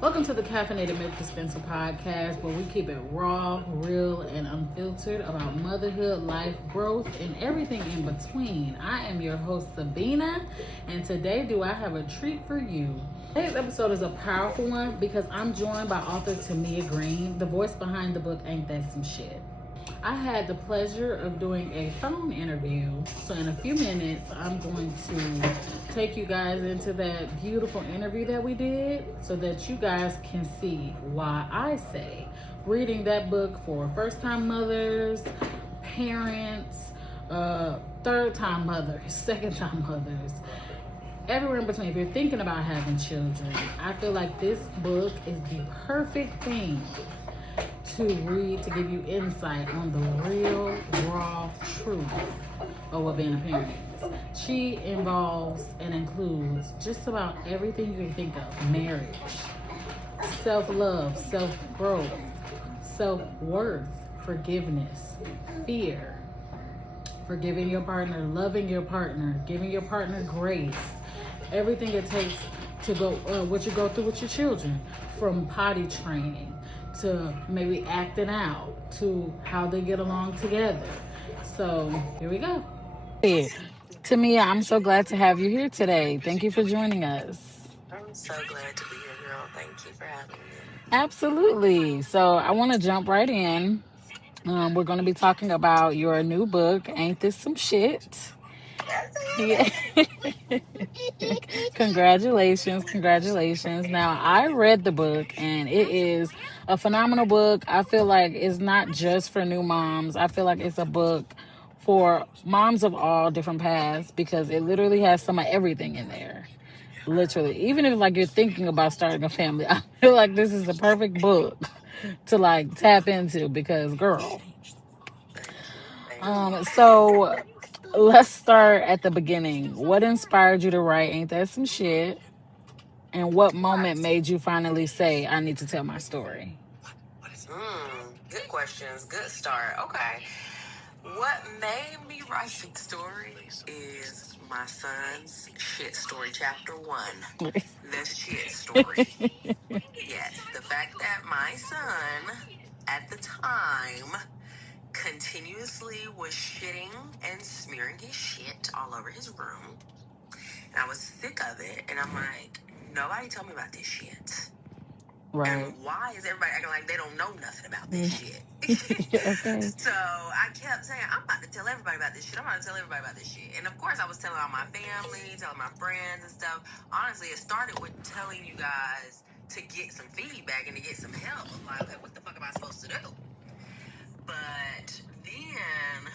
Welcome to the Caffeinated Milk Dispenser Podcast, where we keep it raw, real, and unfiltered about motherhood, life, growth, and everything in between. I am your host, Sabina, and today I have a treat for you. Today's episode is a powerful one because I'm joined by author Tamia Green, the voice behind the book Ain't That Some Shit. I had the pleasure of doing a phone interview. So in a few minutes, I'm going to take you guys into that beautiful interview that we did so that you guys can see why I say reading that book for first-time mothers, parents, third-time mothers, second-time mothers, everywhere in between. If you're thinking about having children, I feel like this book is the perfect thing to read to give you insight on the real, raw truth of what being a parent is. She involves and includes just about everything you can think of: marriage, self-love, self-growth, self-worth, forgiveness, fear, forgiving your partner, loving your partner, giving your partner grace, everything it takes to go, what you go through with your children, from potty training to maybe acting out to how they get along together. So here we go. Hey, Tamia, I'm so glad to have you here today. Thank you for joining us. I'm so glad to be here, girl. Thank you for having me. Absolutely. So I want to jump right in. We're going to be talking about your new book, Ain't This Some Shit? Yeah. Congratulations. Now, I read the book and it is a phenomenal book. I feel like it's not just for new moms. I feel like it's a book for moms of all different paths because it literally has some of everything in there. Literally. Even if like you're thinking about starting a family, I feel like this is the perfect book to like tap into because girl. So let's start at the beginning. What inspired you to write Ain't That Some Shit? And what moment made you finally say, I need to tell my story? Good questions. Good start. Okay. What made me write the story is my son's shit story, chapter 1. The shit story. Yes. The fact that my son, at the time, continuously was shitting and smearing his shit all over his room. And I was sick of it. And I'm like, nobody told me about this shit. Right. And why is everybody acting like they don't know nothing about this shit? Okay. So I kept saying, I'm about to tell everybody about this shit. And of course, I was telling all my family, telling my friends and stuff. Honestly, it started with telling you guys to get some feedback and to get some help. I'm like, okay, what the fuck am I supposed to do? But then,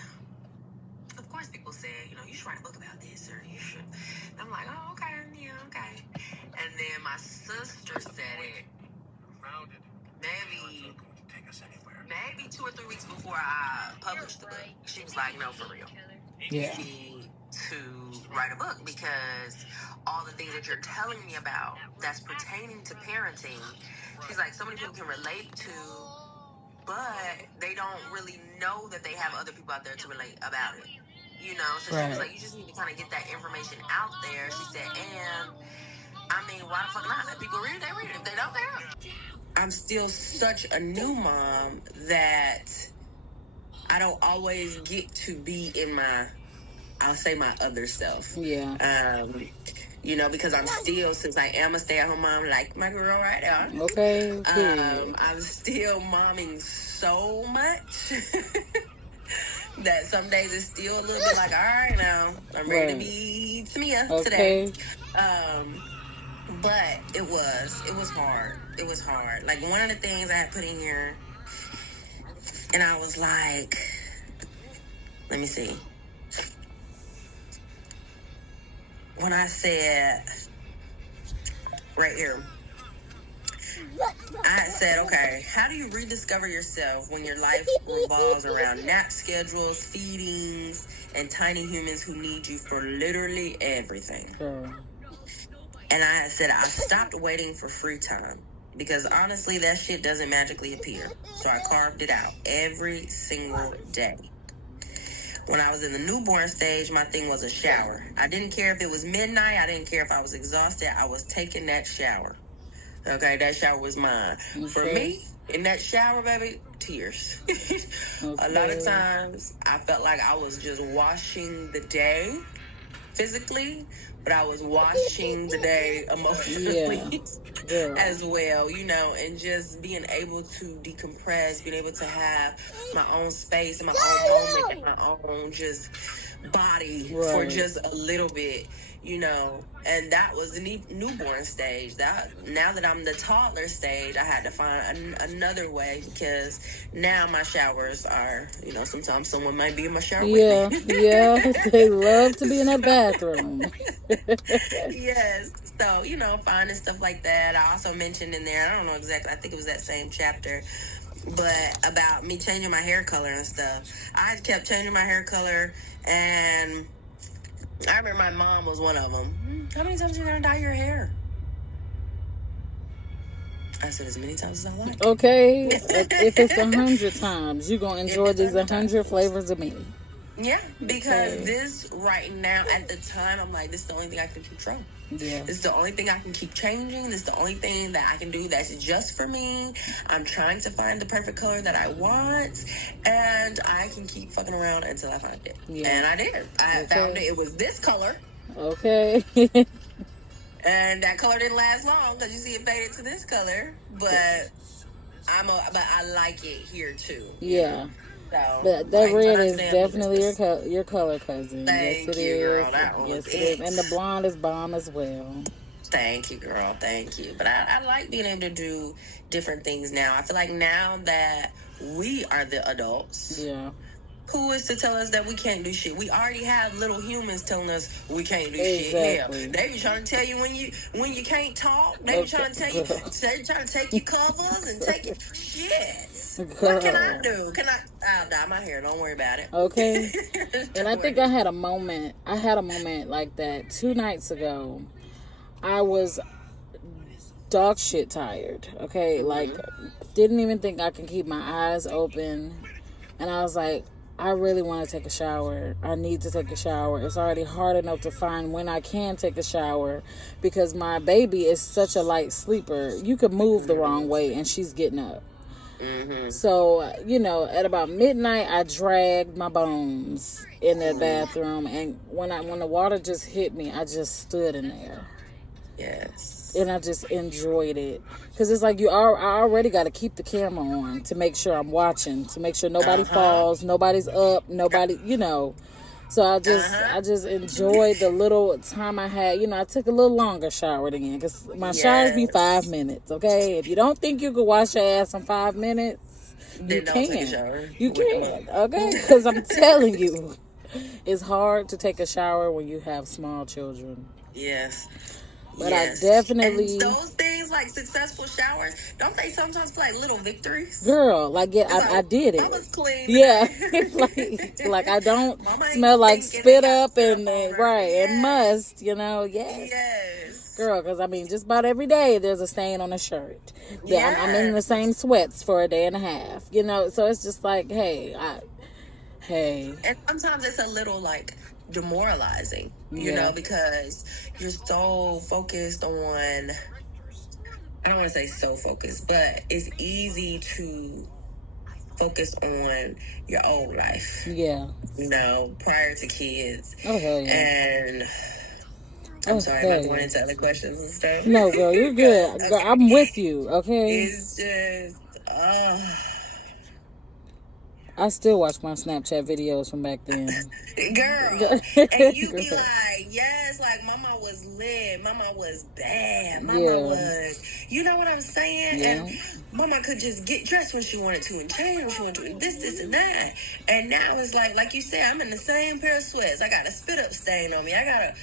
of course, people said, you should write a book about this, or you should. And I'm like, oh, okay, yeah, okay. And then my sister said it maybe 2 or 3 weeks before I published the book. She was like, no, for real. Yeah. You need to write a book because all the things that you're telling me about that's pertaining to parenting, she's like, so many people can relate to, but they don't really know that they have other people out there to relate about it. So she was like, you just need to kind of get that information out there. She said, and I mean, why the fuck not? Let people read it, they read it. If they don't, they don't. I'm still such a new mom that I don't always get to be in my other self. Yeah. Because I'm still, since I am a stay-at-home mom, like my girl right now. Okay. I'm still momming so much that some days it's still a little bit like, all right, now I'm ready to be Tamia today. But it was hard. It was hard. Like, one of the things I had put in here, and I was like, let me see. When I said, right here, I had said, okay, how do you rediscover yourself when your life revolves around nap schedules, feedings, and tiny humans who need you for literally everything? And I had said, I stopped waiting for free time because honestly, that shit doesn't magically appear. So I carved it out every single day. When I was in the newborn stage, my thing was a shower. I didn't care if it was midnight. I didn't care if I was exhausted. I was taking that shower. Okay, that shower was mine. Okay. For me, in that shower, baby, tears. A lot of times, I felt like I was just washing the day physically, but I was washing the day emotionally as well, you know, and just being able to decompress, being able to have my own space and my own moment and my own just body for just a little bit, you know. And that was the newborn stage. That now that I'm the toddler stage, I had to find another way, because now my showers are, you know, sometimes someone might be in my shower with me. They love to be in that bathroom. Yes. So, you know, finding stuff like that. I also mentioned in there, I don't know exactly, I think it was that same chapter, but about me changing my hair color and stuff. I kept changing my hair color, and I remember my mom was one of them. How many times are you going to dye your hair? I said, as many times as I like. Okay. If it's 100 times, you're going to enjoy these 100 flavors of me. Yeah, because this right now, at the time, I'm like, this is the only thing I can control. Yeah. This is the only thing I can keep changing. This is the only thing that I can do that's just for me. I'm trying to find the perfect color that I want, and I can keep fucking around until I find it. Yeah. And I did. I found it. It was this color. Okay. And that color didn't last long, because you see it faded to this color. But I like it here too. Yeah. So, but that red is definitely your color cousin. Thank yes, it you, is. girl. That was yes, it is. And the blonde is bomb as well. Thank you, girl. Thank you. But I like being able to do different things now. I feel like now that we are the adults, who is to tell us that we can't do shit? We already have little humans telling us we can't do shit. Hell, they be trying to tell you when you can't talk. They be trying to tell you, they trying to take your covers and take your shit. What can I do? I'll dye my hair. Don't worry about it. Okay. And I think I had a moment like that 2 nights ago. I was dog shit tired. Okay. Like, didn't even think I can keep my eyes open. And I was like, I really want to take a shower. I need to take a shower. It's already hard enough to find when I can take a shower, because my baby is such a light sleeper. You could move the wrong way and she's getting up. So, you know, at about midnight, I dragged my bones in that bathroom, and when the water just hit me, I just stood in there. Yes. And I just enjoyed it, because it's like I already got to keep the camera on to make sure I'm watching, to make sure nobody falls, nobody's up, nobody, you know. So I just enjoyed the little time I had. You know, I took a little longer shower again, because my showers be 5 minutes, okay? If you don't think you could wash your ass in 5 minutes, you can. You can, okay? Because I'm telling you, it's hard to take a shower when you have small children. Yes. But I definitely... And those things, like successful showers, don't they sometimes feel like little victories? Girl, like, I did it. I was clean. Yeah. like I don't smell like spit up and and must, you know. Yes. Girl, because, I mean, just about every day there's a stain on a shirt. Yeah. I'm in the same sweats for a day and a half, you know. So it's just like, hey. And sometimes it's a little, like, demoralizing, you know, because you're so focused on, I don't want to say so focused, but it's easy to focus on your own life. Yeah. You know, prior to kids. Oh, hell yeah. And I'm sorry, I'm not going into other questions and stuff. No, girl, you're good. Okay. Girl, I'm with you, okay? It's just, I still watch my Snapchat videos from back then. Girl. And you be like, yes, like, mama was lit. Mama was bad. Mama was, you know what I'm saying? Yeah. And mama could just get dressed when she wanted to and change when she wanted to and this, and that. And now it's like you said, I'm in the same pair of sweats. I got a spit up stain on me. And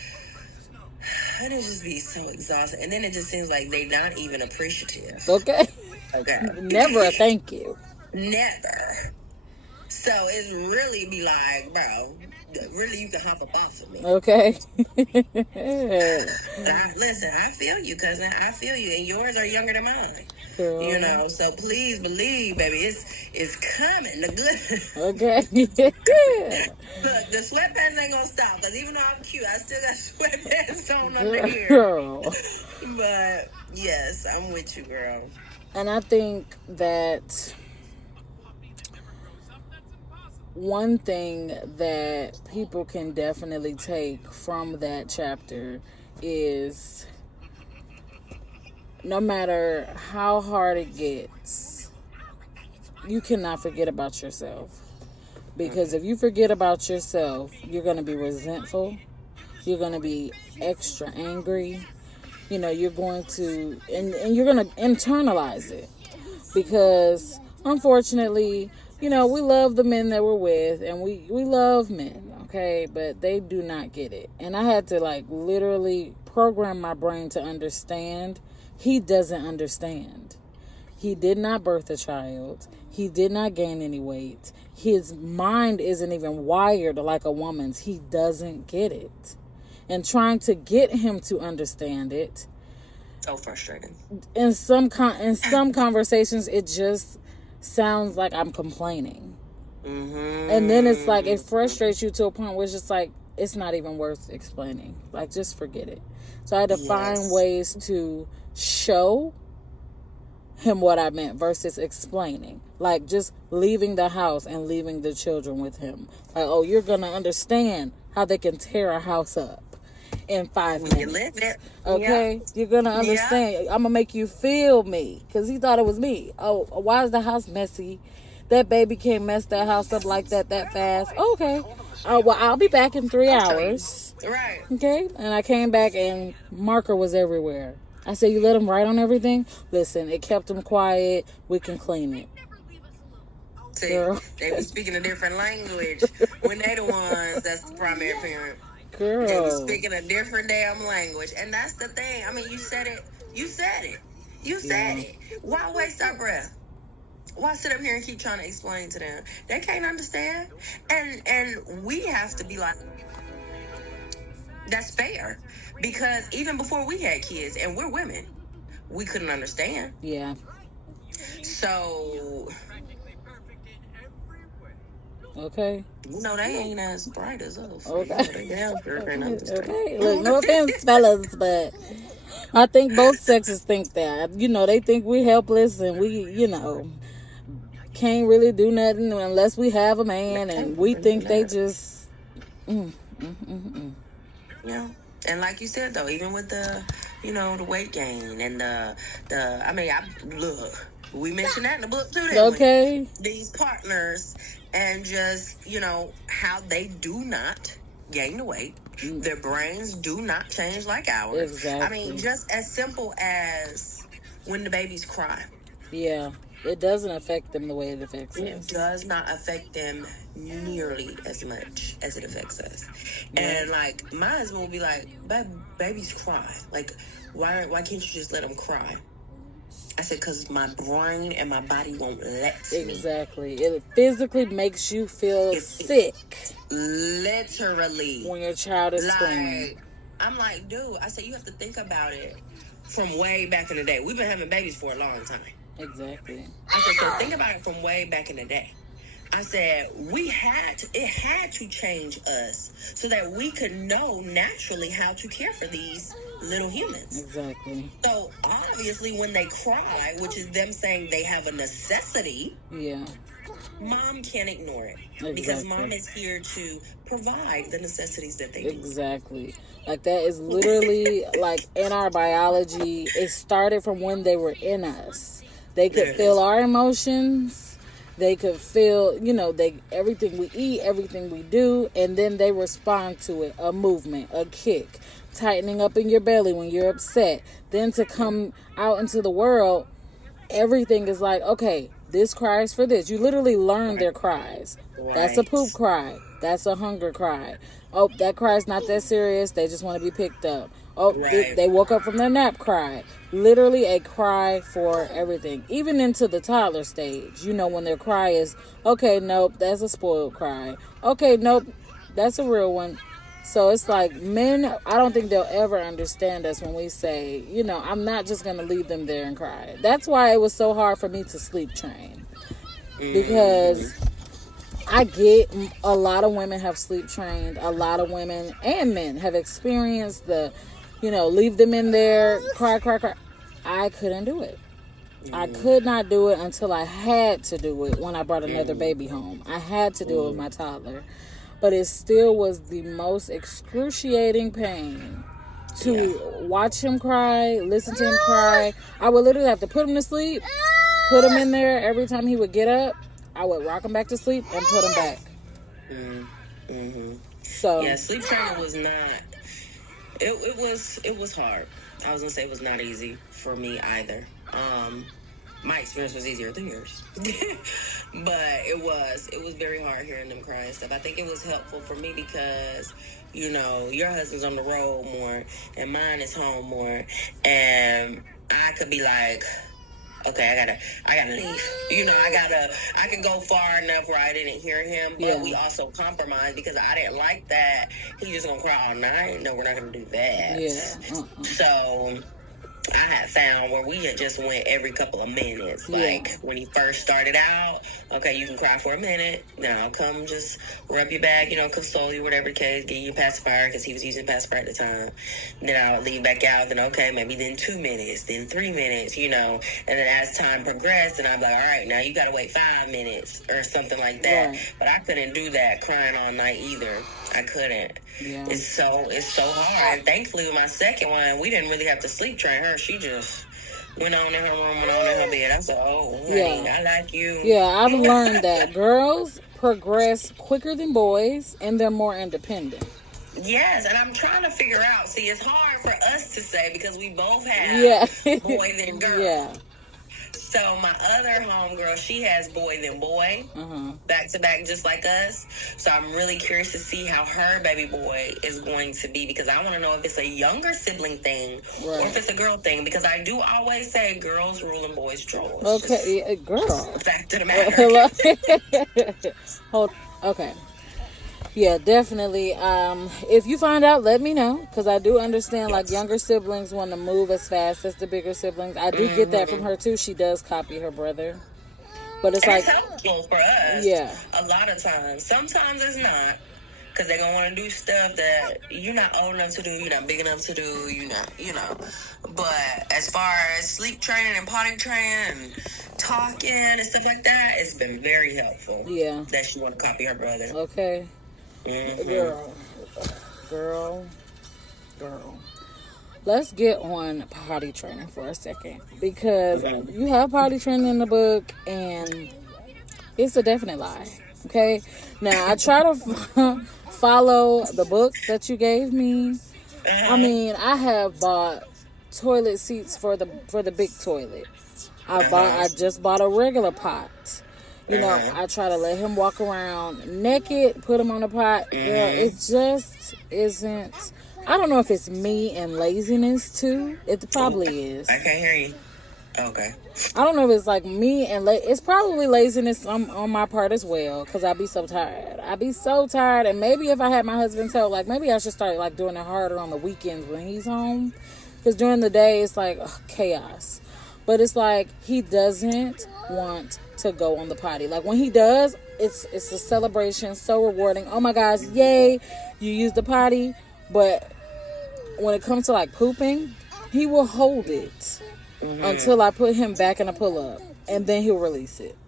it just be so exhausting. And then it just seems like they not even appreciative. Okay. Okay. Never a thank you. Never. So it's really be like, bro, really you can hop up off of me. Okay. Listen, I feel you, cousin. I feel you. And yours are younger than mine. Girl. You know, so please believe, baby, it's coming. The good. Okay. Look, the sweatpants ain't gonna stop. Because even though I'm cute, I still got sweatpants on under here. Girl. But yes, I'm with you, girl. And I think that one thing that people can definitely take from that chapter is no matter how hard it gets, you cannot forget about yourself. Because if you forget about yourself, you're going to be resentful. You're going to be extra angry. You know, you're going to, and you're going to internalize it. Because, unfortunately, you know, we love the men that we're with, and we love men, okay? But they do not get it. And I had to, like, literally program my brain to understand. He doesn't understand. He did not birth a child. He did not gain any weight. His mind isn't even wired like a woman's. He doesn't get it. And trying to get him to understand it. So frustrating. In some conversations, it just sounds like I'm complaining. Mm-hmm. And then it's like, it frustrates you to a point where it's just like, it's not even worth explaining. Like, just forget it. So I had to find ways to show him what I meant versus explaining. Like, just leaving the house and leaving the children with him. Like, oh, you're going to understand how they can tear a house up in 5 minutes. You live it. Okay? Yeah. You're going to understand. Yeah. I'm going to make you feel me. Because he thought it was me. Oh, why is the house messy? That baby can't mess that house up like that fast. Okay. Well, I'll be back in 3 hours. Right. Okay? And I came back and marker was everywhere. I said, you let him write on everything? Listen, it kept him quiet. We can clean it. See, girl. They be speaking a different language when they the ones that's the primary parent. Girl. They be speaking a different damn language. And that's the thing. I mean, you said it. You said it. You said it. Why waste our breath? Why sit up here and keep trying to explain to them? They can't understand. And we have to be like, that's fair. Because even before we had kids, and we're women, we couldn't understand. Yeah. So, okay. you know, they ain't as bright as us. Okay. They damn sure can't understand. Okay. Look, no offense, fellas, but I think both sexes think that. You know, they think we're helpless and we, you know, can't really do nothing unless we have a man, and we think they just Yeah. And like you said, though, even with the, you know, the weight gain and look, we mentioned that in the book too, didn't we? These partners and just, you know, how they do not gain the weight. Their brains do not change like ours. Exactly. I mean, just as simple as when the babies cry. Yeah. It doesn't affect them the way it affects us. It does not affect them nearly as much as it affects us. Yeah. And, like, my husband will be like, babies cry. Like, why can't you just let them cry? I said, because my brain and my body won't let me. Exactly. It physically makes you feel sick. Literally. When your child is screaming. I'm like, dude, I said, you have to think about it from way back in the day. We've been having babies for a long time. Exactly. I said, so think about it from way back in the day. I said, it had to change us so that we could know naturally how to care for these little humans. Exactly. So obviously when they cry, which is them saying they have a necessity, mom can't ignore it. Exactly. Because mom is here to provide the necessities that they need. Exactly. Like, that is literally, like, in our biology, it started from when they were in us. They could feel our emotions. They could feel, you know, everything we eat, everything we do, and then they respond to it. A movement, a kick, tightening up in your belly when you're upset. Then to come out into the world, everything is like, okay, this cries for this. You literally learn their cries. Right. That's a poop cry. That's a hunger cry. Oh, that cry's not that serious. They just want to be picked up. Oh, Right. they woke up from their nap, cried. Literally a cry for everything. Even into the toddler stage. You know, when their cry is, okay, nope, that's a spoiled cry. Okay, nope, that's a real one. So it's like men, I don't think they'll ever understand us when we say, you know, I'm not just going to leave them there and cry. That's why it was so hard for me to sleep train. Because I get a lot of women have sleep trained. A lot of women and men have experienced the, you know, leave them in there, cry, cry, cry. I couldn't do it. I could not do it until I had to do it when I brought another baby home. I had to do it with my toddler. But it still was the most excruciating pain to watch him cry, listen to him cry. I would literally have to put him to sleep, put him in there. Every time he would get up, I would rock him back to sleep and put him back. So yeah, sleep training was not. It was hard. I was gonna say it was not easy for me either. My experience was easier than yours, but it was very hard hearing them cry and stuff. I think it was helpful for me because, you know, your husband's on the road more and mine is home more, and I could be like, okay, I gotta leave. You know, I could go far enough where I didn't hear him, but we also compromised because I didn't like that. He just gonna cry all night. No, we're not gonna do that. Yeah. So I had found where we had just went every couple of minutes. Like when he first started out, okay, you can cry for a minute. Then I'll come just rub your back, you know, console you, whatever the case, give you a pacifier because he was using pacifier at the time. Then I'll leave back out. Then okay, maybe then 2 minutes, then 3 minutes, you know. And then as time progressed, and I'm like, all right, now you got to wait 5 minutes or something like that. Right. But I couldn't do that crying all night either. I couldn't. Yeah. It's so hard. And thankfully with my second one, we didn't really have to sleep train her. She just went on in her room, went on in her bed. I said, oh, honey, I like you. Yeah, I've learned that girls progress quicker than boys and they're more independent. Yes, and I'm trying to figure out. See, it's hard for us to say because we both have boy than girl. Yeah. So my other homegirl, she has boy than boy, back to back, just like us. So I'm really curious to see how her baby boy is going to be because I want to know if it's a younger sibling thing or if it's a girl thing. Because I do always say girls rule and boys drool. Okay, girl. Fact of the matter. Okay. Yeah, definitely. If you find out, let me know. Because I do understand, like, younger siblings want to move as fast as the bigger siblings. I do get that from her, too. She does copy her brother. But it's like... It's helpful for us. Yeah. A lot of times. Sometimes it's not. Because they're going to want to do stuff that you're not old enough to do, you're not big enough to do, you're not, you know. But as far as sleep training and potty training and talking and stuff like that, it's been very helpful. Yeah. That she want to copy her brother. Okay. Girl. Let's get on potty training for a second. Because you have potty training in the book, and it's a definite lie. Okay? Now, I try to follow the book that you gave me. I mean, I have bought toilet seats for the big toilet. I just bought a regular pot. You know, I try to let him walk around naked, put him on the pot. Girl, it just isn't. I don't know if it's me and laziness, too. It probably is. I can't hear you. Okay. I don't know if it's like me and it's probably laziness on my part as well, because I be so tired. I be so tired, and maybe if I had my husband's help, like maybe I should start like doing it harder on the weekends when he's home, because during the day it's like chaos. But it's like he doesn't want to go on the potty. Like when he does, it's a celebration, so rewarding. Oh my gosh, yay, you used the potty. But when it comes to like pooping, he will hold it until I put him back in a pull-up, and then he'll release it.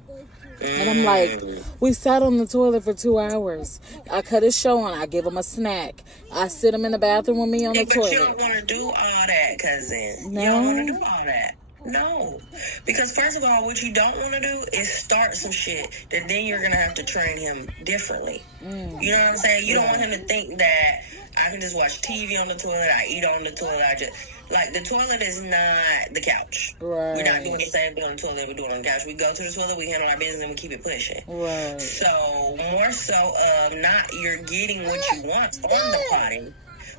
And I'm like, we sat on the toilet for 2 hours. I cut his show on. I give him a snack. I sit him in the bathroom with me on the toilet. But you don't want to do all that, cousin. No. You don't want to do all that. No. Because first of all, what you don't want to do is start some shit that then you're going to have to train him differently. You know what I'm saying? You don't want him to think that I can just watch TV on the toilet, I eat on the toilet, like, the toilet is not the couch. Right. We're not doing the same thing on the toilet we do on the couch. We go to the toilet, we handle our business, and we keep it pushing. Right. So, more so of not you're getting what you want on the potty,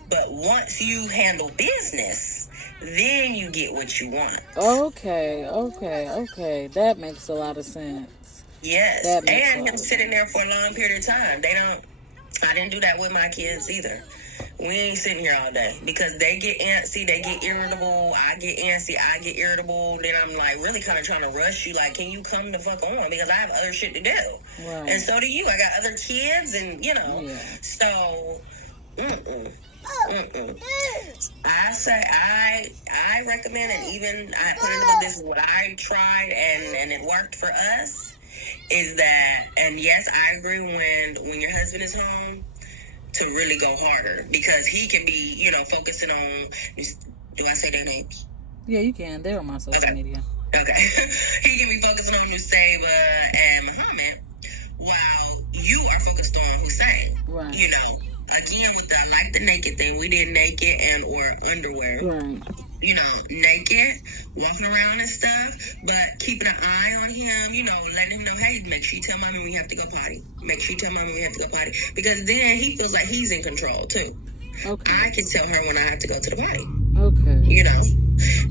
But once you handle business, then you get what you want. Okay. That makes a lot of sense. Yes, and him sitting there for a long period of time. I didn't do that with my kids either. We ain't sitting here all day because they get antsy, they get irritable. I get antsy, I get irritable. Then I'm like really kind of trying to rush you. Like, can you come the fuck on? Because I have other shit to do. Right. And so do you. I got other kids and, so, I say I recommend, and even I put in the book, this is what I tried and it worked for us, is that, and yes, I agree when your husband is home, to really go harder, because he can be, focusing on, do I say their names? Yeah, you can. They're on my social media. Okay. He can be focusing on Nusayba and Muhammad while you are focused on Hussein. Right. Again, with I like the naked thing. We did naked and or underwear. Right. Naked, walking around and stuff, but keeping an eye on him, letting him know, hey, make sure you tell mommy we have to go potty. Make sure you tell mommy we have to go potty. Because then he feels like he's in control, too. Okay. I can tell her when I have to go to the potty. Okay.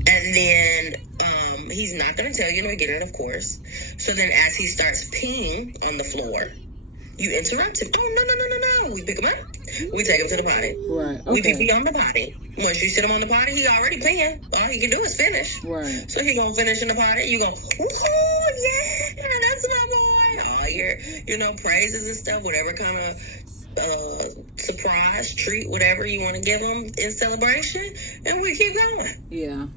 And then he's not going to tell you in the beginning, of course. So then as he starts peeing on the floor, you interrupt him. Oh, no. We pick him up. We take him to the potty. Right. Okay. We pee on the potty. Once you sit him on the potty, he already peeing. All he can do is finish. Right. So he gonna finish in the potty. You go, oh yeah, that's my boy. All your, praises and stuff, whatever kind of surprise, treat, whatever you want to give him in celebration, and we keep going. Yeah.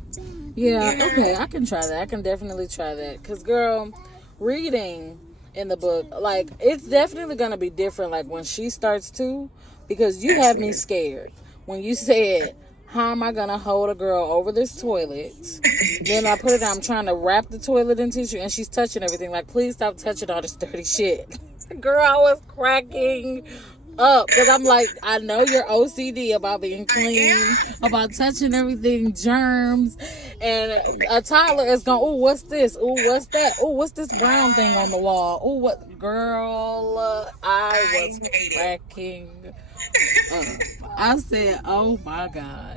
Okay, I can try that. I can definitely try that. Because, girl, reading in the book, like, it's definitely going to be different, like, when she starts to, because you have me scared. When you said, how am I going to hold a girl over this toilet? Then I put it down, I'm trying to wrap the toilet in tissue, and she's touching everything. Like, please stop touching all this dirty shit. Girl, I was cracking up, because I'm like, I know you're OCD about being clean, about touching everything, germs, and a toddler is going, oh, what's this? Oh, what's that? Oh, what's this brown thing on the wall? Oh, what? Girl, I was cracking up. I said, oh my God.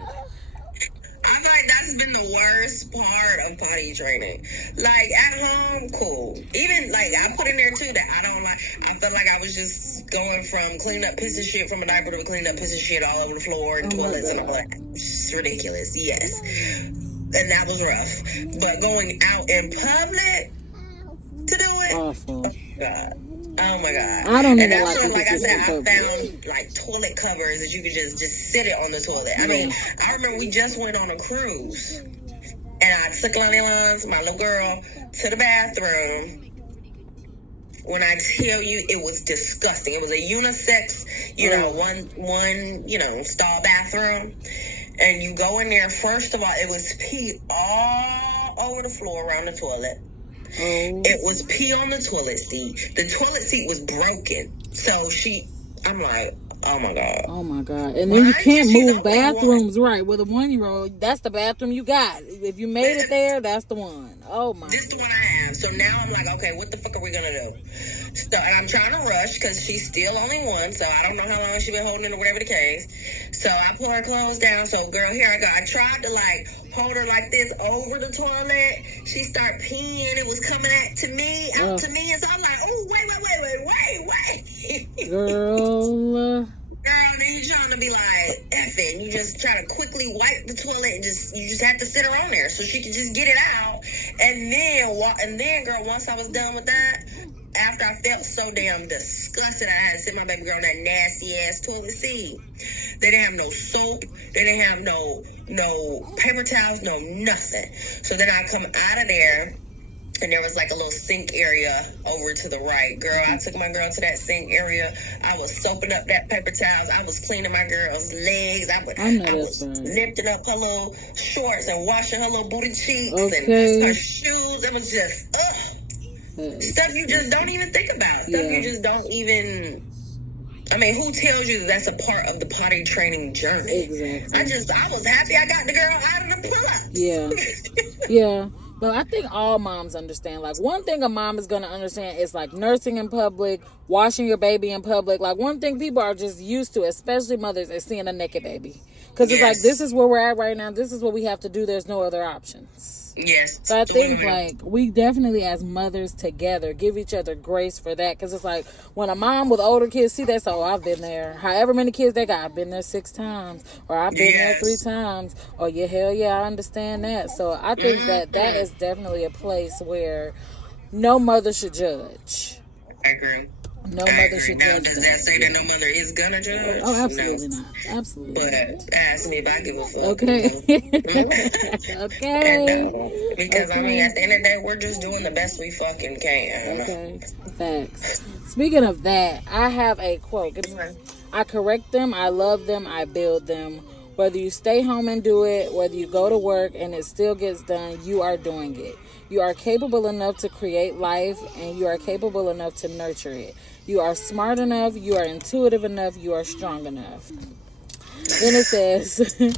I feel like that's been the worst part of potty training. Like, at home, cool. Even, like, I put in there, too, that I don't like. I felt like I was just going from cleaning up piece of shit from a diaper to cleaning up piece of shit all over the floor and toilets. And I'm like, it's ridiculous. Yes. And that was rough. But going out in public to do it? Awful. Oh my God. I don't even and like like I said, I public. found like toilet covers that you could just sit it on the toilet. I mean, I remember we just went on a cruise and I took Lonnie, my little girl, to the bathroom. When I tell you, it was disgusting. It was a unisex, one stall bathroom. And you go in there, first of all, it was pee all over the floor around the toilet. It was pee on the toilet seat. The toilet seat was broken. So I'm like, oh my God. Oh my God. And then you can't move bathrooms right. With a 1-year-old, that's the bathroom you got. If you made it there, that's the one. Oh my God. This is the one I have. So now I'm like, okay, what the fuck are we going to do? So, and I'm trying to rush because she's still only one. So I don't know how long she's been holding it or whatever the case. So I pull her clothes down. So girl, here I go. I tried to hold her like this over the toilet. She started peeing. It was coming to me. And so I'm like, oh, wait. Girl, then you trying to be like effing. You just try to quickly wipe the toilet and you just have to sit her on there so she can just get it out. And then girl, once I was done with that, after I felt so damn disgusted, I had to sit my baby girl on that nasty ass toilet seat. They didn't have no soap. They didn't have no paper towels, no nothing. So then I come out of there. And there was like a little sink area over to the right. Girl, I took my girl to that sink area. I was soaping up that paper towels. I was cleaning my girl's legs. I was lifting up her little shorts and washing her little booty cheeks and her shoes. It was just, stuff you just don't even think about. Stuff you just don't even... I mean, who tells you that's a part of the potty training journey? Exactly. I was happy I got the girl out of the pull-ups. Yeah. Yeah. But I think all moms understand. Like, one thing a mom is going to understand is, like, nursing in public, washing your baby in public. Like, one thing people are just used to, especially mothers, is seeing a naked baby. Because it's like, this is where we're at right now. This is what we have to do. There's no other options. Yes. So I think, like, we definitely as mothers together give each other grace for that. Because it's like, when a mom with older kids see that, so I've been there. However many kids they got, I've been there 6 times. Or I've been there 3 times. Or, yeah, hell yeah, I understand that. So I think that is definitely a place where no mother should judge. I agree. No mother should judge. Does that say that no mother is gonna judge? Oh, absolutely not. Absolutely. But ask me if I give a fuck. Okay. Okay. Because I mean, at the end of the day, we're just doing the best we fucking can. Okay. Facts. Speaking of that, I have a quote. I correct them, I love them, I build them. Whether you stay home and do it, whether you go to work and it still gets done, you are doing it. You are capable enough to create life, and you are capable enough to nurture it. You are smart enough, you are intuitive enough, you are strong enough. Then it says,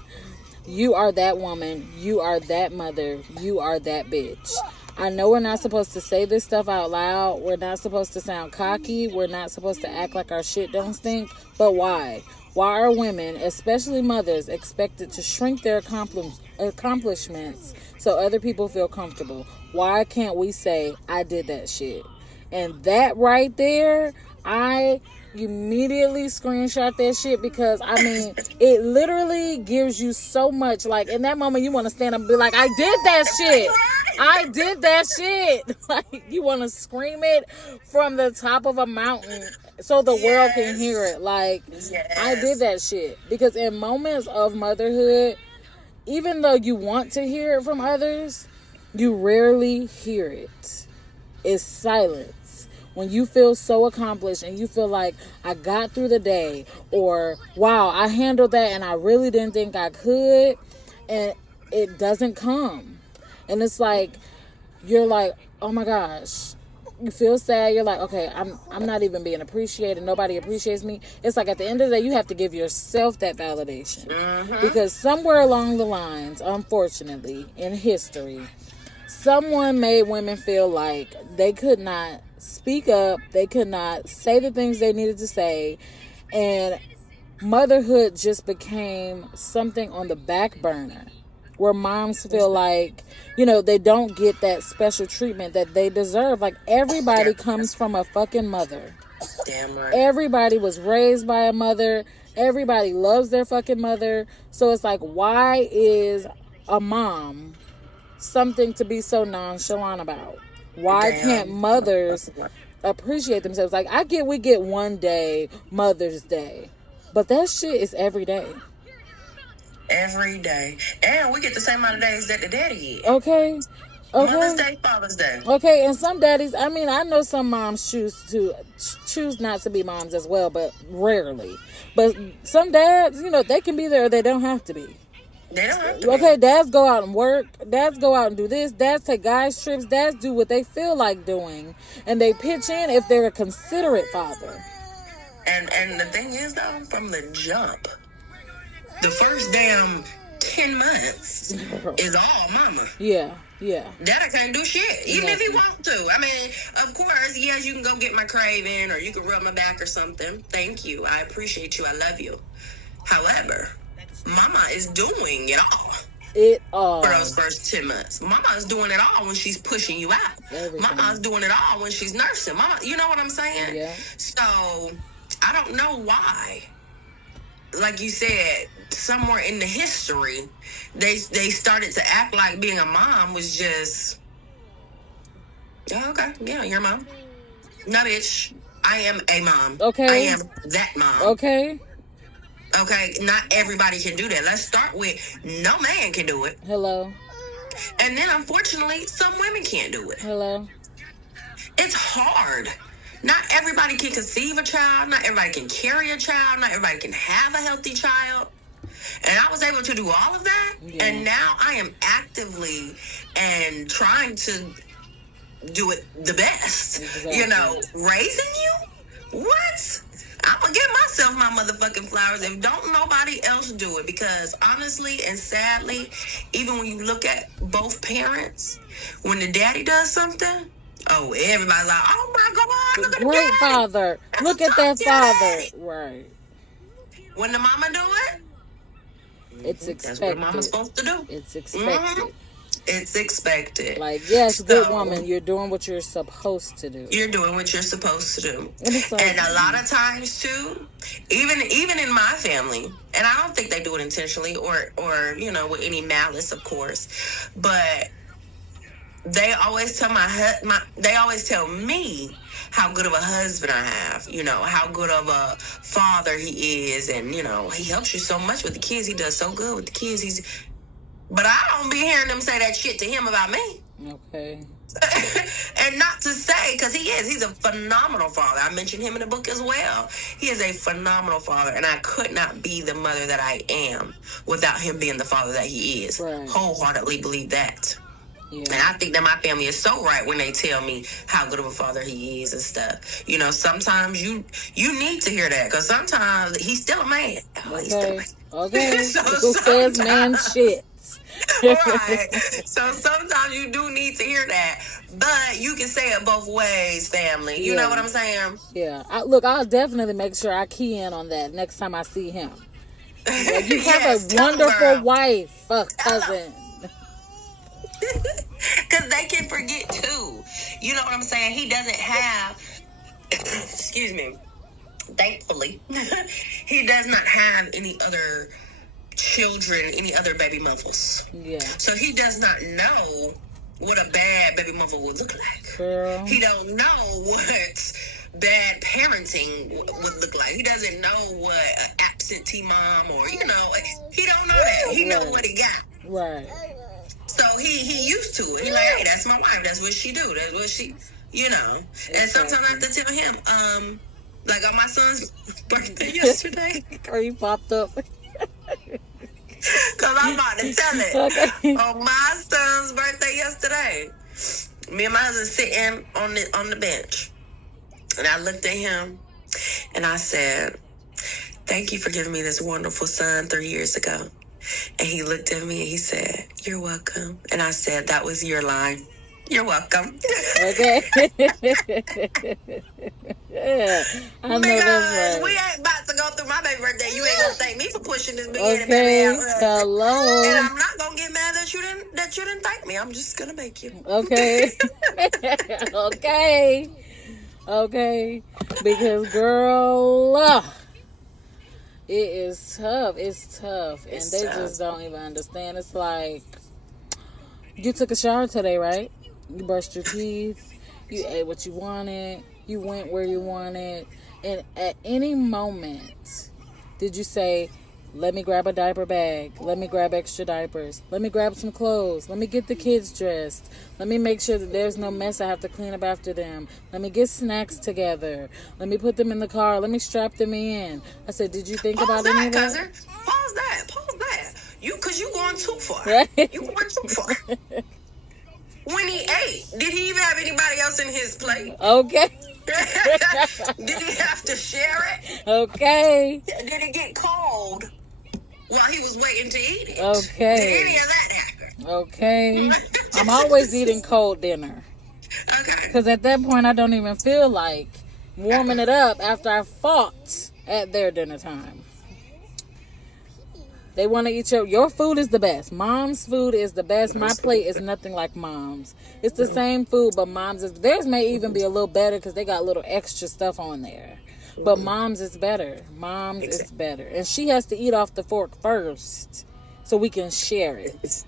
you are that woman, you are that mother, you are that bitch. I know we're not supposed to say this stuff out loud. We're not supposed to sound cocky. We're not supposed to act like our shit don't stink. But why? Why are women, especially mothers, expected to shrink their accomplishments so other people feel comfortable? Why can't we say, I did that shit? And that right there, I immediately screenshot that shit, because I mean, it literally gives you so much. Like, in that moment, you want to stand up and be like, I did that shit. I did that shit. Like, you want to scream it from the top of a mountain so the world can hear it. Like, I did that shit. Because in moments of motherhood, even though you want to hear it from others, you rarely hear it. It's silence. When you feel so accomplished and you feel like, I got through the day, or wow, I handled that and I really didn't think I could, and it doesn't come. And it's like, you're like, oh my gosh. You feel sad. You're like, okay, I'm not even being appreciated. Nobody appreciates me. It's like, at the end of the day, you have to give yourself that validation. Because somewhere along the lines, unfortunately, in history, someone made women feel like they could not speak up. They could not say the things they needed to say. And motherhood just became something on the back burner, where moms feel like, you know, they don't get that special treatment that they deserve. Like, everybody comes from a fucking mother. Damn right. Everybody was raised by a mother. Everybody loves their fucking mother. So it's like, why is a mom something to be so nonchalant about? Why can't mothers appreciate themselves? Like, I get we get one day, Mother's Day, but that shit is every day. Every day. And we get the same amount of days that the daddy get. Okay. Mother's Day, Father's Day. Okay, and some daddies, I mean, I know some moms choose not to be moms as well, but rarely. But some dads, you know, they can be there or they don't have to be. They don't have to be. Okay, dads go out and work. Dads go out and do this. Dads take guys trips. Dads do what they feel like doing. And they pitch in if they're a considerate father. And the thing is, though, from the jump, the first damn 10 months is all mama. Yeah. Daddy can't do shit, even if he want to. I mean, of course, yes, you can go get my craving, or you can rub my back or something. Thank you. I appreciate you. I love you. However, mama is doing it all. For those first 10 months. Mama is doing it all when she's pushing you out. Mama is doing it all when she's nursing. Mama, you know what I'm saying? Yeah. So, I don't know why. Like you said, somewhere in the history, they started to act like being a mom was just, oh, okay, yeah, you're a mom. No, bitch, I am a mom. Okay. I am that mom. Okay, not everybody can do that. Let's start with, no man can do it. Hello. And then, unfortunately, some women can't do it. Hello. It's hard. Not everybody can conceive a child. Not everybody can carry a child. Not everybody can have a healthy child. And I was able to do all of that. Yeah. And now I am actively and trying to do it the best. Exactly. You know, raising you? What? I'm going to give myself my motherfucking flowers if don't nobody else do it. Because honestly and sadly, even when you look at both parents, when the daddy does something, oh, everybody's like, oh my God, look at great that father. Look at that father. Right. When the mama do it, It's expected. That's what a mama's supposed to do. It's expected. It's expected. Like, yes, good woman, you're doing what you're supposed to do. You're doing what you're supposed to do. Like, and a lot of times, too, even in my family, and I don't think they do it intentionally or with any malice, of course, but they always tell they always tell me how good of a husband I have, how good of a father he is, and, he helps you so much with the kids. He does so good with the kids. But I don't be hearing them say that shit to him about me. Okay. And not to say, because he's a phenomenal father. I mentioned him in the book as well. He is a phenomenal father, and I could not be the mother that I am without him being the father that he is. Right. Wholeheartedly believe that. Yeah. And I think that my family is so right when they tell me how good of a father he is and stuff. Sometimes you need to hear that, because sometimes he's still a man. Okay. He's still a man. Okay. Who says man shit? Right. So sometimes you do need to hear that, but you can say it both ways, family. You know what I'm saying? Yeah. I'll definitely make sure I key in on that next time I see him. Like, you have a wonderful wife, cousin. Because they can forget too. You know what I'm saying? He doesn't have, excuse me, thankfully, he does not have any other children, any other baby mothers. Yeah. So he does not know what a bad baby mother would look like. Girl. He don't know what bad parenting would look like. He doesn't know what an absentee mom or, he don't know that. He know what he got. Right. So he used to it. He like, hey, that's my wife. That's what she do. That's what she, And sometimes I have to tell him, like on my son's birthday yesterday. Or you popped up. Because I'm about to tell it. Okay. On my son's birthday yesterday, me and my husband sitting on the bench. And I looked at him and I said, thank you for giving me this wonderful son 3 years ago. And he looked at me and he said, you're welcome. And I said, that was your line. You're welcome. Okay. Yeah, I know that's right. We ain't about to go through my baby birthday. You ain't gonna thank me for pushing this big headed baby out. Hello. And I'm not gonna get mad that you didn't thank me. I'm just gonna make you. Okay. Okay. Because girl, it is tough. It's tough. And they just don't even understand. It's like, you took a shower today, right? You brushed your teeth. You ate what you wanted. You went where you wanted. And at any moment, did you say, let me grab a diaper bag. Let me grab extra diapers. Let me grab some clothes. Let me get the kids dressed. Let me make sure that there's no mess I have to clean up after them. Let me get snacks together. Let me put them in the car. Let me strap them in. I said, did you think about any of that? Cousin. Pause that. Because you going too far. Right? You going too far. When he ate, did he even have anybody else in his plate? Okay. Did he have to share it? Okay. Did it get cold while he was waiting to eat it? Okay. Did any of that happen? Okay. I'm always eating cold dinner. Okay. Because at that point, I don't even feel like warming it up after I fought at their dinner time. They want to eat your food is the best. Mom's food is the best. My plate is nothing like mom's. It's the same food, but mom's theirs may even be a little better because they got a little extra stuff on there. But mom's is better. Mom's is better. And she has to eat off the fork first so we can share it.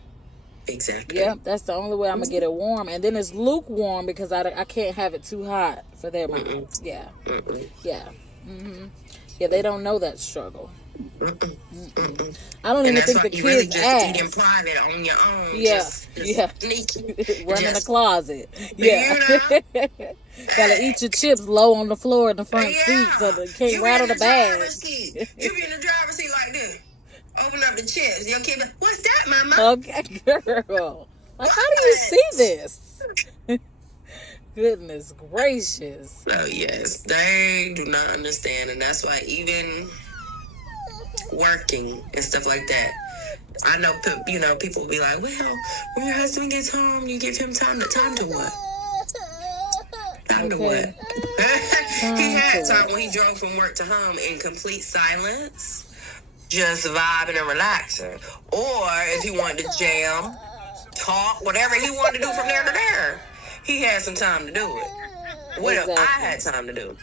Exactly. Yep, that's the only way I'm going to get it warm. And then it's lukewarm because I can't have it too hot for their mouths. Yeah. Yeah. Mm-hmm. Yeah, they don't know that struggle. I don't even think the kids really just ask. Eat in private on your own. Yeah, just sneaky. Run in the closet. Yeah. Gotta eat your chips low on the floor in the front seat so they can't rattle the bag. You be in the driver's seat like this. Open up the chips. Your kid, what's that, mama? Okay, girl. Like, how do you see this? Goodness gracious. Oh, yes. They do not understand. And that's why even working and stuff like that, I know, people will be like, well, when your husband gets home, you give him time to what? Time to what? He had time when he drove from work to home in complete silence, just vibing and relaxing. Or if he wanted to jam, talk, whatever he wanted to do from there to there, he had some time to do it. What if I had time to do?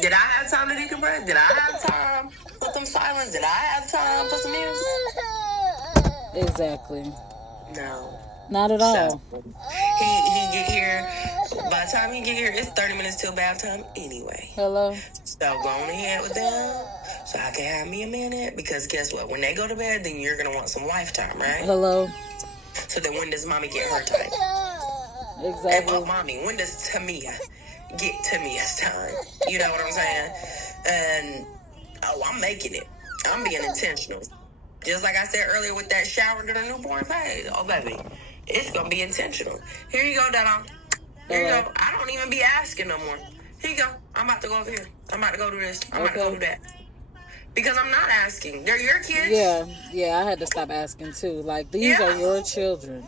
Did I have time to decompress? Did I have time for some silence? Did I have time for some music? Exactly. No. Not at all. So, he get here. By the time he get here, it's 30 minutes till bath time anyway. Hello? So go on ahead with them so I can have me a minute. Because guess what? When they go to bed, then you're going to want some wife time, right? Hello? So then when does mommy get her time? Exactly. And well, mommy, when does Tamia get Tamia's time? You know what I'm saying? And, I'm making it. I'm being intentional. Just like I said earlier with that shower to the newborn phase. Oh, baby, it's going to be intentional. Here you go, Dada. Here you go. I don't even be asking no more. Here you go. I'm about to go over here. I'm about to go do this. I'm about to go do that. Because I'm not asking. They're your kids. Yeah, I had to stop asking too. Like, these are your children.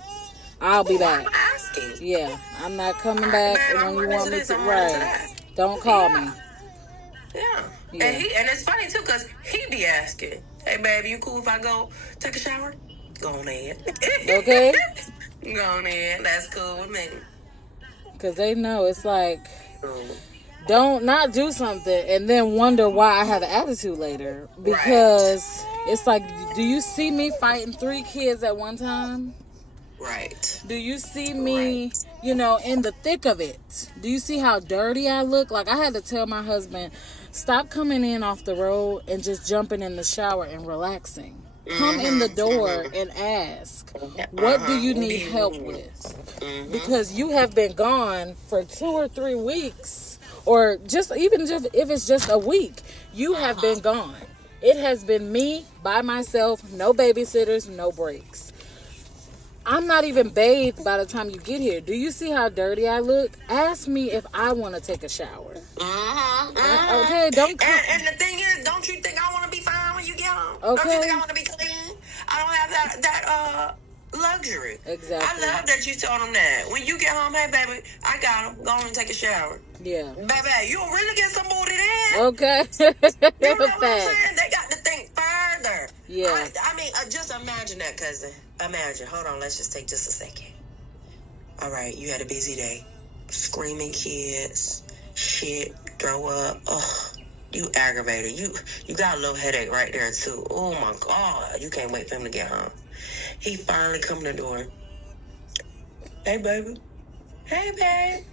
I'll be back. I'm asking. Yeah, I'm not coming back when you want me to. I'm Right. Don't call me. Yeah. And it's funny too, because he be asking, hey, baby, you cool if I go take a shower? Go on ahead. Okay? Go on ahead. That's cool with me. Because they know it's like, don't not do something and then wonder why I have an attitude later. Because it's like, do you see me fighting 3 kids at one time? Right. Do you see me, in the thick of it? Do you see how dirty I look? Like, I had to tell my husband, stop coming in off the road and just jumping in the shower and relaxing. Come in the door and ask, what do you need help with? Because you have been gone for 2 or 3 weeks, or just if it's just a week, you have been gone. It has been me by myself, no babysitters, no breaks. I'm not even bathed by the time you get here. Do you see how dirty I look? Ask me if I want to take a shower. Okay, don't come. And the thing is, don't you think I want to be fine when you get home? Okay. Don't you think I want to be clean? I don't have that luxury. Exactly. I love that you told them that. When you get home, hey, baby, I got them. Go on and take a shower. Yeah. Baby, you don't really get some booty then. Okay. You know what I'm saying? They got to think further. Yeah. I mean, just imagine that, cousin. Imagine. Hold on. Let's just take just a second. All right. You had a busy day. Screaming kids. Shit. Throw up. Ugh. You aggravated. You got a little headache right there, too. Oh, my God. You can't wait for him to get home. He finally come to the door. Hey, baby. Hey, babe.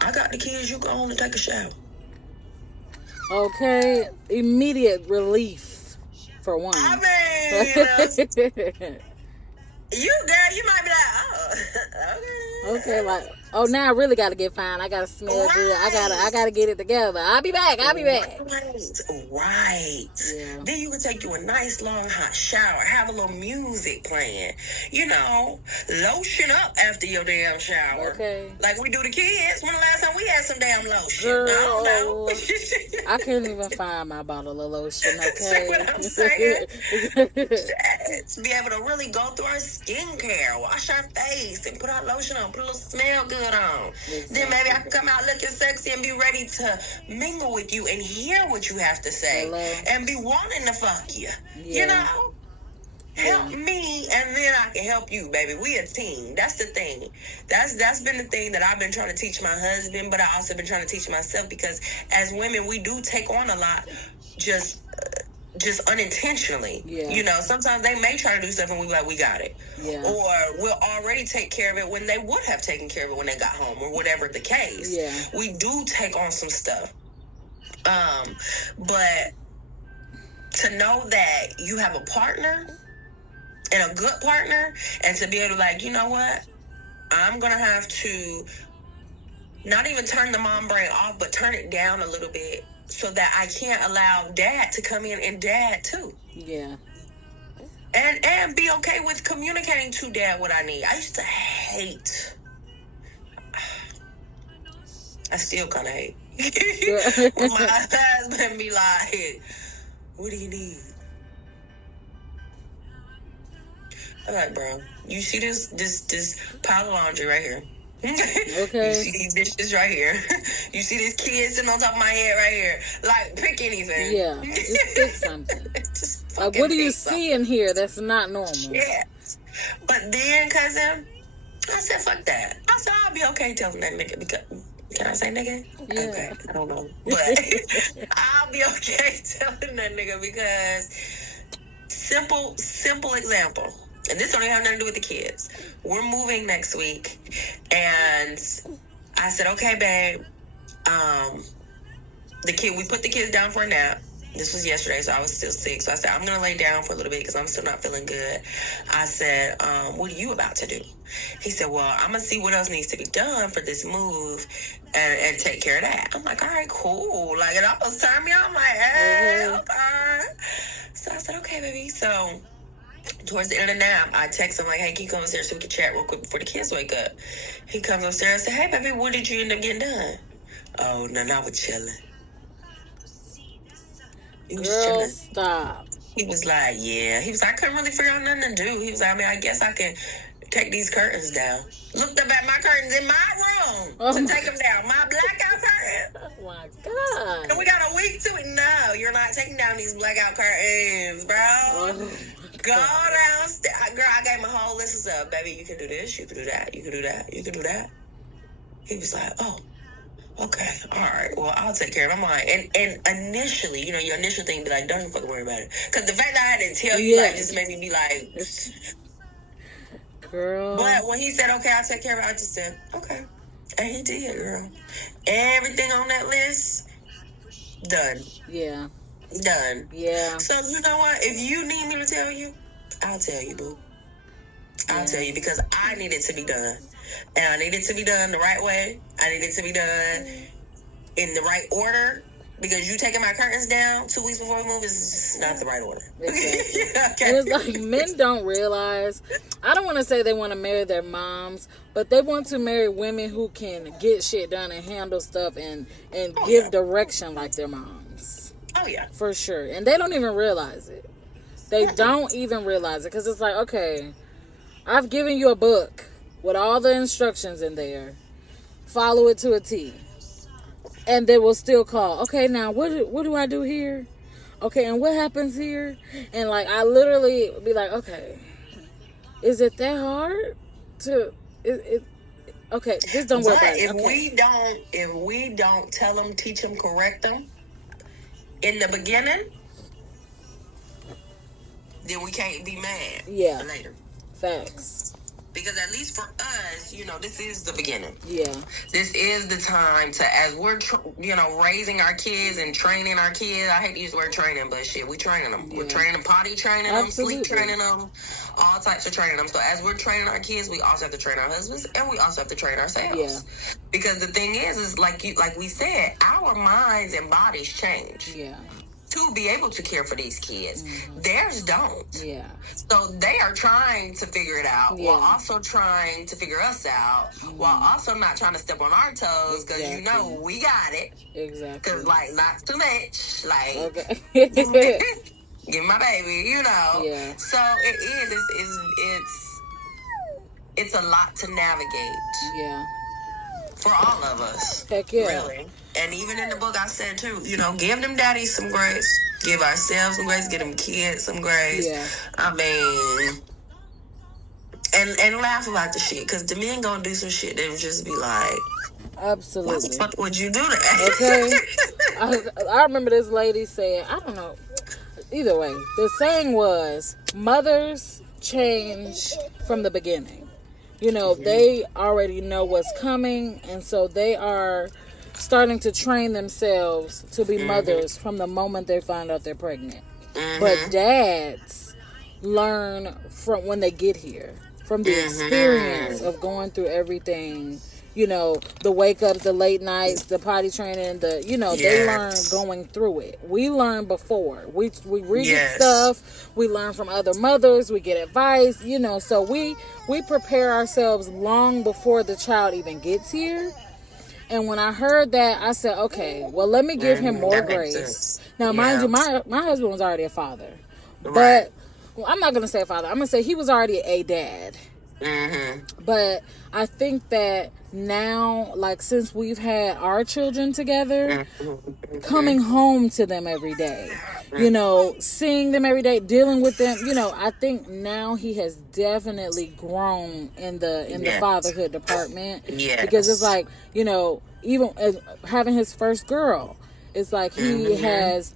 I got the kids. You go home and take a shower. Okay. Immediate relief, for one. I mean, you might be like, oh, okay. Okay, like, oh, now I really got to get fine. I got to smell good. I gotta get it together. I'll be back. Right. Yeah. Then you can take you a nice long hot shower, have a little music playing, lotion up after your damn shower. Okay. Like we do the kids. When the last time we had some damn lotion? Girl, I don't know. I couldn't even find my bottle of lotion, okay? See what I'm saying? To be able to really go through our skincare, wash our face, and put our lotion on, put a little smell good on. Exactly. Then maybe I can come out looking sexy and be ready to mingle with you and hear what you have to say. Hello. And be wanting to fuck you. Yeah. Help me, and then I can help you, baby. We a team. That's the thing. That's been the thing that I've been trying to teach my husband, but I also been trying to teach myself, because as women, we do take on a lot just unintentionally. Yeah. Sometimes they may try to do stuff and we be like, we got it. Yeah. Or we'll already take care of it when they would have taken care of it when they got home, or whatever the case. Yeah. We do take on some stuff. But to know that you have a partner, and a good partner, and to be able to, like, you know what? I'm going to have to not even turn the mom brain off, but turn it down a little bit so that I can't allow dad to come in and dad too. Yeah. And be okay with communicating to dad what I need. I used to hate. I still kind of hate. When my husband be like, what do you need? I'm like, bro, you see this pile of laundry right here? Okay. You see these dishes right here. You see this kid sitting on top of my head right here. Like, pick anything. Yeah, just pick something. Just Like, what do you see in here that's not normal? Yeah. But then, cousin, I said, fuck that. I said, I'll be okay telling that nigga because... Can I say nigga? Yeah. Okay, I don't know. But I'll be okay telling that nigga because simple example. And this don't even have nothing to do with the kids. We're moving next week. And I said, okay, babe. We put the kids down for a nap. This was yesterday, so I was still sick. So I said, I'm going to lay down for a little bit because I'm still not feeling good. I said, what are you about to do? He said, well, I'm going to see what else needs to be done for this move and take care of that. I'm like, all right, cool. Like, it almost turned me on. I'm like, hey, okay. So I said, okay, baby. So towards the end of the nap, I text him like, hey, can you come upstairs so we can chat real quick before the kids wake up? He comes upstairs and said, hey, baby, what did you end up getting done? Oh, no, I was chilling. He was Girl, chilling. stop. He was like, yeah. He was like, I couldn't really figure out nothing to do. He was like, I mean, I guess I can take these curtains down. Looked up at my curtains in my room to take them down. My blackout curtains. Oh, my God. And we got a week to it. No, you're not taking down these blackout curtains, bro. Oh, Go downstairs. Girl, I gave him a whole list of stuff. Baby, you can do this, you can do that, you can do that, you can do that. He was like, oh. Okay, all right. Well, I'll take care of it. I'm like, and initially, you know, your initial thing be like, don't even fucking worry about it. Because the fact that I had to tell you, like, just made me be like, girl. But when he said, okay, I'll take care of it, I just said, okay. And he did, girl. Everything on that list, done. Yeah. Done. Yeah. So, you know what? If you need me to tell you, I'll tell you, boo. I'll tell you because I need it to be done. And I need it to be done the right way. I need it to be done in the right order. Because you taking my curtains down 2 weeks before we move is just not the right order. Exactly. Okay. And it's like men don't realize, I don't want to say they want to marry their moms, but they want to marry women who can get shit done and handle stuff and give direction like their moms. Oh, yeah. For sure. And they don't even realize it. They don't even realize it because it's like, okay, I've given you a book with all the instructions in there. Follow it to a T. And they will still call. Okay, now what do I do here? Okay, and what happens here? And like I literally be like, okay, is it that hard to? Okay, just don't worry about it. Okay. If we don't tell them, teach them, correct them in the beginning, then we can't be mad. Yeah. Later. Facts. Because at least for us, you know, this is the beginning. Yeah. This is the time to, as we're, raising our kids and training our kids. I hate to use the word training, but shit, we training them. Yeah. We're training them, potty training them, sleep training them, all types of training them. So as we're training our kids, we also have to train our husbands and we also have to train ourselves. Yeah. Because the thing is like we said, our minds and bodies change. Yeah. To be able to care for these kids. Theirs don't. Yeah. So they are trying to figure it out while also trying to figure us out while also not trying to step on our toes because you know we got it. Exactly. Because like not too much. Like okay. give my baby, you know. Yeah. So it is. It's a lot to navigate. Yeah. For all of us. Heck yeah. Really. And even in the book, I said, too, give them daddies some grace. Give ourselves some grace. Give them kids some grace. Yeah. I mean, and laugh about the shit. Because the men going to do some shit. They would just be like, absolutely. Why the fuck would you do that? Okay. I remember this lady saying, I don't know. Either way, the saying was, mothers change from the beginning. They already know what's coming. And so they are starting to train themselves to be mothers from the moment they find out they're pregnant. But dads learn from when they get here, from the experience of going through everything, the wake up, the late nights, the potty training, they learn going through it. We learn before. We read stuff, we learn from other mothers, we get advice, so we prepare ourselves long before the child even gets here. And when I heard that, I said, okay, well, let me give him more grace. Now, mind you, my husband was already a father. But I'm not going to say a father. I'm going to say he was already a dad. But I think that now, like, since we've had our children together, coming home to them every day, you know, seeing them every day, dealing with them, you know, I think now he has definitely grown in the fatherhood department. Because it's like, you know, even having his first girl, it's like he has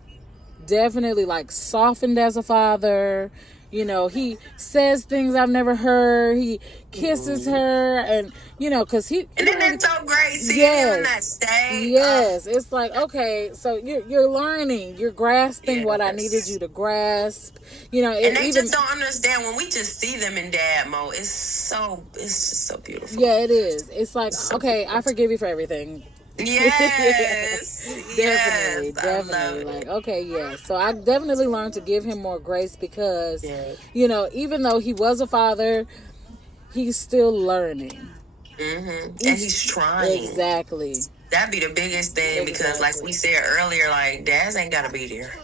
definitely like softened as a father. You know, he says things I've never heard. He kisses her, and you know, cause he. And then it's so great seeing him in that state. Yes, it's like, okay, so you're learning, you're grasping what I needed you to grasp. You know, and they just don't understand when we just see them in dad mode. It's just so beautiful. Yeah, it is. It's like, okay, I forgive you for everything. Yes. Definitely. Like, okay, yeah. So I definitely learned to give him more grace because, you know, even though he was a father, he's still learning. And he's trying. Exactly. That'd be the biggest thing because, like we said earlier, like, dads ain't gotta be there.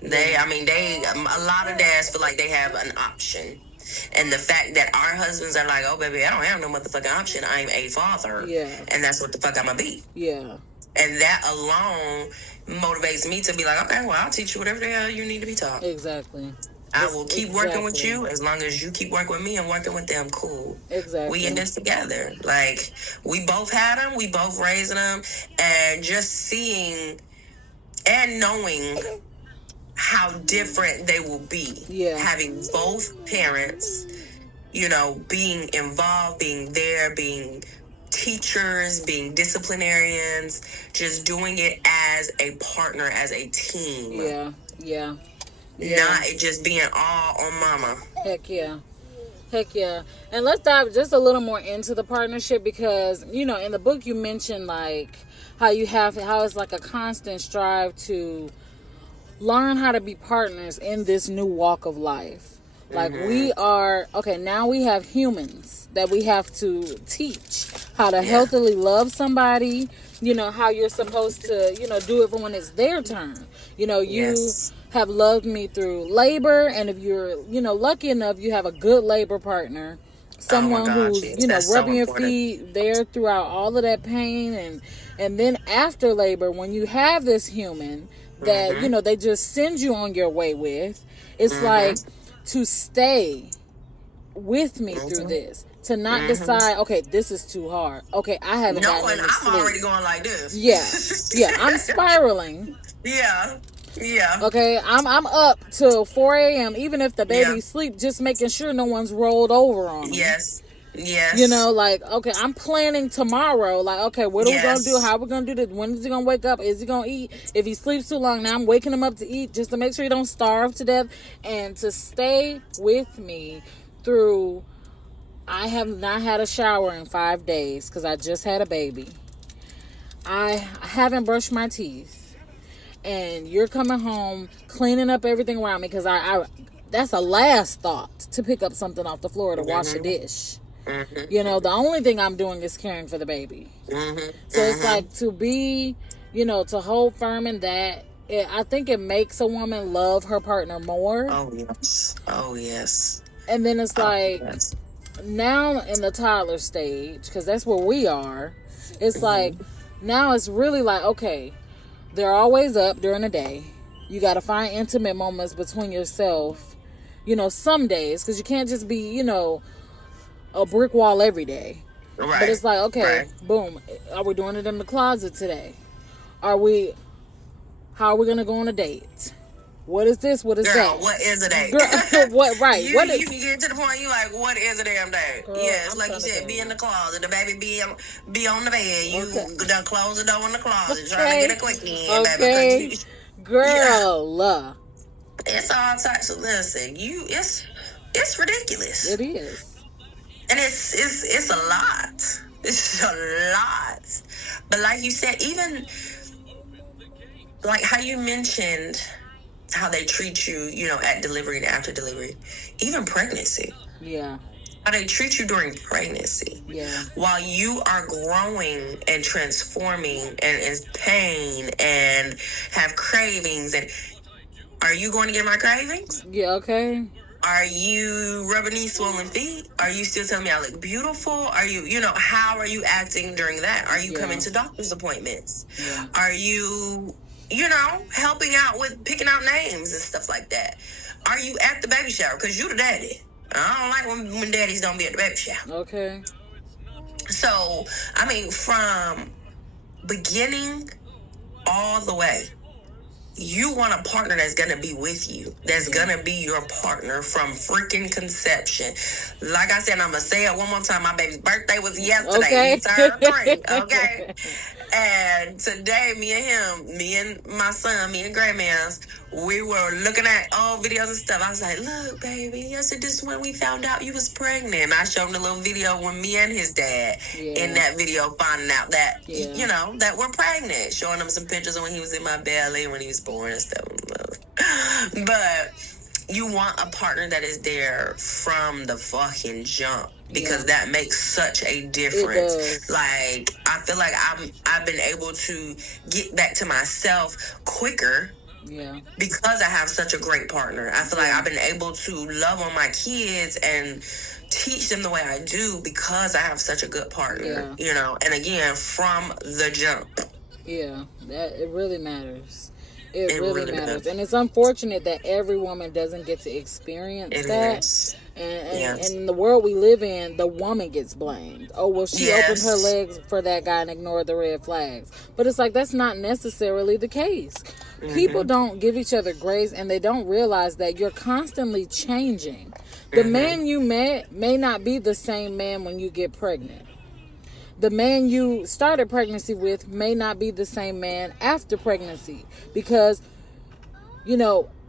A lot of dads feel like they have an option. And the fact that our husbands are like, oh, baby, I don't have no motherfucking option. I'm a father. Yeah. And that's what the fuck I'm going to be. Yeah. And that alone motivates me to be like, okay, well, I'll teach you whatever the hell you need to be taught. Exactly. I will keep working with you as long as you keep working with me and working with them. Cool. Exactly. We in this together. Like, we both had them. We both raised them. And just seeing and knowing how different they will be. Yeah. Having both parents, you know, being involved, being there, being teachers, being disciplinarians, just doing it as a partner, as a team. Yeah. Not just being all on mama. Heck yeah. And let's dive just a little more into the partnership because, you know, in the book you mentioned like how it's like a constant strive to learn how to be partners in this new walk of life. Like we are, now we have humans that we have to teach how to healthily love somebody, you know, how you're supposed to, you know, do it for when it's their turn. You know, you have loved me through labor, and if you're, you know, lucky enough, you have a good labor partner, someone who's, you know, rubbing your feet there throughout all of that pain, and then after labor, when you have this human that, you know, they just send you on your way with, it's like to stay with me through this, to not decide, okay, this is too hard. Okay, I haven't gotten any sleep. I'm already going like this. Yeah, I'm spiraling. Yeah. Okay, I'm up till 4 a.m. even if the baby's asleep, just making sure no one's rolled over on me. Yes. You know, like, okay, I'm planning tomorrow. Like, okay, what are we going to do? How are we going to do this? When is he going to wake up? Is he going to eat? If he sleeps too long, now I'm waking him up to eat just to make sure he don't starve to death. And to stay with me through, I have not had a shower in 5 days because I just had a baby. I haven't brushed my teeth. And you're coming home, cleaning up everything around me because I that's a last thought to pick up something off the floor to wash a dish. You know, the only thing I'm doing is caring for the baby. So it's like to be, you know, to hold firm in that. I think it makes a woman love her partner more. Oh, yes. And then it's like, now in the toddler stage, because that's where we are, it's like, now it's really like, okay, they're always up during the day. You got to find intimate moments between yourself, you know, some days, because you can't just be, you know, a brick wall every day. Right. But it's like, okay, boom. Are we doing it in the closet today? How are we going to go on a date? What is this? What is that? Girl, what is a date? Girl, what, right. You can get to the point you like, what is a damn date? Girl, yes, like you said, be in the closet. The baby be on the bed. You done close the door in the closet. Trying to get a quickie in, baby. Girl. It's all types of, listen, it's ridiculous. It is. And it's a lot. It's a lot. But like you said, even like how you mentioned how they treat you, you know, at delivery and after delivery, even pregnancy. Yeah. How they treat you during pregnancy. Yeah. While you are growing and transforming and in pain and have cravings. And are you going to get my cravings? Yeah, okay. Are you rubbing these swollen feet? Are you still telling me I look beautiful? Are you, how are you acting during that? Are you coming to doctor's appointments? Yeah. Are you, helping out with picking out names and stuff like that? Are you at the baby shower? Because you the daddy. I don't like when daddies don't be at the baby shower. Okay. So, I mean, from beginning all the way, you want a partner that's going to be with you. That's going to be your partner from freaking conception. Like I said, I'm going to say it one more time. My baby's birthday was yesterday. Okay. He turned 3, okay? And today, me and my son, me and Grandma's, we were looking at old videos and stuff. I was like, look, baby, I said, this is when we found out you was pregnant. And I showed him a little video when me and his dad in that video finding out that, that we're pregnant. Showing him some pictures of when he was in my belly, when he was born and stuff. But you want a partner that is there from the fucking jump. Because that makes such a difference. Like, I feel like I've been able to get back to myself quicker. Yeah. Because I have such a great partner. I feel like I've been able to love on my kids and teach them the way I do because I have such a good partner. And again, from the jump. Yeah, it really matters. It really matters. And it's unfortunate that every woman doesn't get to experience that. And in the world we live in, the woman gets blamed. Oh, well, she opened her legs for that guy and ignored the red flags. But it's like, that's not necessarily the case. People don't give each other grace, and they don't realize that you're constantly changing. The man you met may not be the same man when you get pregnant. The man you started pregnancy with may not be the same man after pregnancy. Because,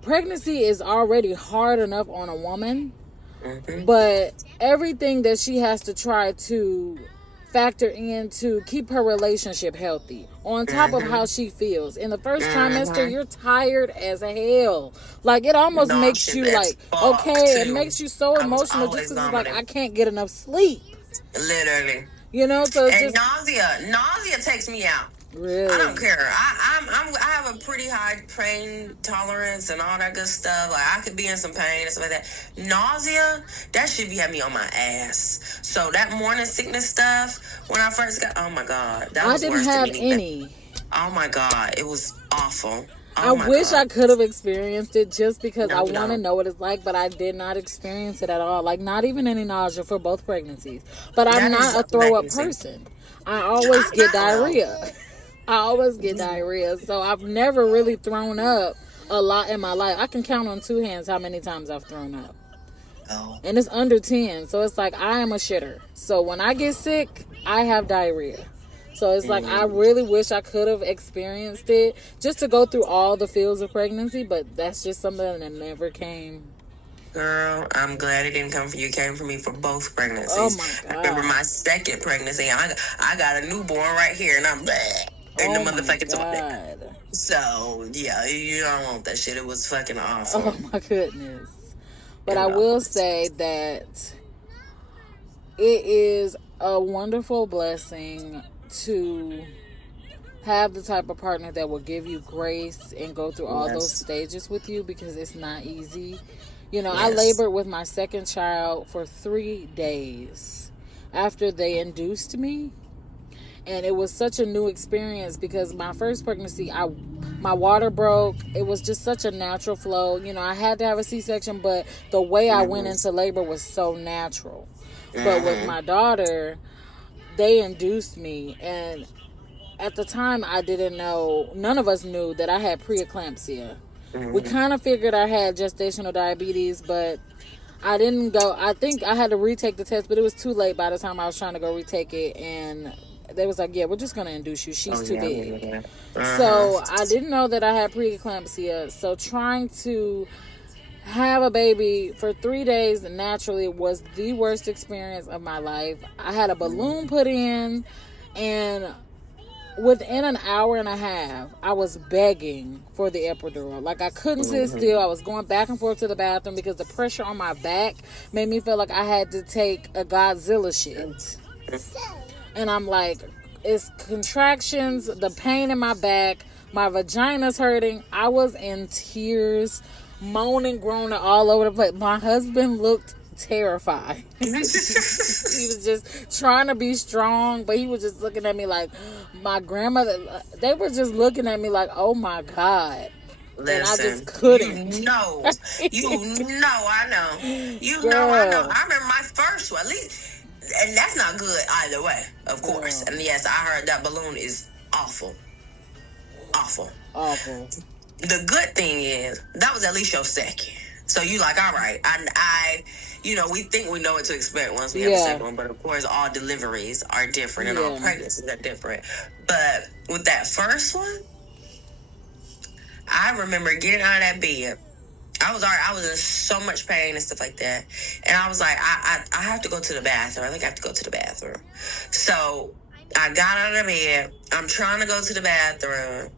pregnancy is already hard enough on a woman. But everything that she has to try to factor in to keep her relationship healthy, on top of how she feels. In the first trimester, you're tired as hell. Like, it almost makes you like, it makes you so emotional just because it's like, I can't get enough sleep. Literally. So it's and nausea takes me out. Really? I don't care. I have a pretty high pain tolerance and all that good stuff. Like, I could be in some pain and stuff like that. Nausea, that should be having me on my ass. So that morning sickness stuff, when I first got, oh my God, that was worse than anything. I didn't have any. Oh my God, it was awful. I wish I could have experienced it just because I want to know what it's like, but I did not experience it at all. Like, not even any nausea for both pregnancies. But I'm not a throw-up person. I always get diarrhea. I always get diarrhea. So I've never really thrown up a lot in my life. I can count on 2 hands how many times I've thrown up. Oh. And it's under 10. So it's like, I am a shitter. So when I get sick, I have diarrhea. So it's like, I really wish I could have experienced it just to go through all the feels of pregnancy, but that's just something that never came. Girl, I'm glad it didn't come for you. It came for me for both pregnancies. Oh my God. I remember my second pregnancy. I got a newborn right here, and I'm in the motherfucking toilet. So, yeah, you don't want that shit. It was fucking awful. Oh my goodness. But I will say that it is a wonderful blessing to have the type of partner that will give you grace and go through all those stages with you, because it's not easy. I labored with my second child for 3 days after they induced me. And it was such a new experience because my first pregnancy, my water broke. It was just such a natural flow. I had to have a C-section, but the way I went into labor was so natural. But with my daughter, they induced me, and at the time I didn't know, none of us knew that I had preeclampsia. We kind of figured I had gestational diabetes, but I didn't go. I think I had to retake the test, but it was too late by the time I was trying to go retake it, and they was like, yeah, we're just going to induce you. She's too big. So I didn't know that I had preeclampsia. So trying to have a baby for 3 days naturally was the worst experience of my life. I had a balloon put in, and within an hour and a half, I was begging for the epidural. Like, I couldn't sit still. I was going back and forth to the bathroom because the pressure on my back made me feel like I had to take a Godzilla shit. And I'm like, it's contractions, the pain in my back, my vagina's hurting. I was in tears. moaning, groaning all over the place. My husband looked terrified. He was just trying to be strong, but he was just looking at me like, my grandmother, they were just looking at me like, oh my God. Listen, and I just couldn't. I know. I know. I remember my first one, at least, and that's not good either way, of course. And yes, I heard that balloon is awful. The good thing is, that was at least your second. So you like, all right, I we think we know what to expect once we have a second one, but of course all deliveries are different and all pregnancies are different. But with that first one, I remember getting out of that bed. I was in so much pain and stuff like that. And I was like, I have to go to the bathroom. I think I have to go to the bathroom. So I got out of bed. I'm trying to go to the bathroom.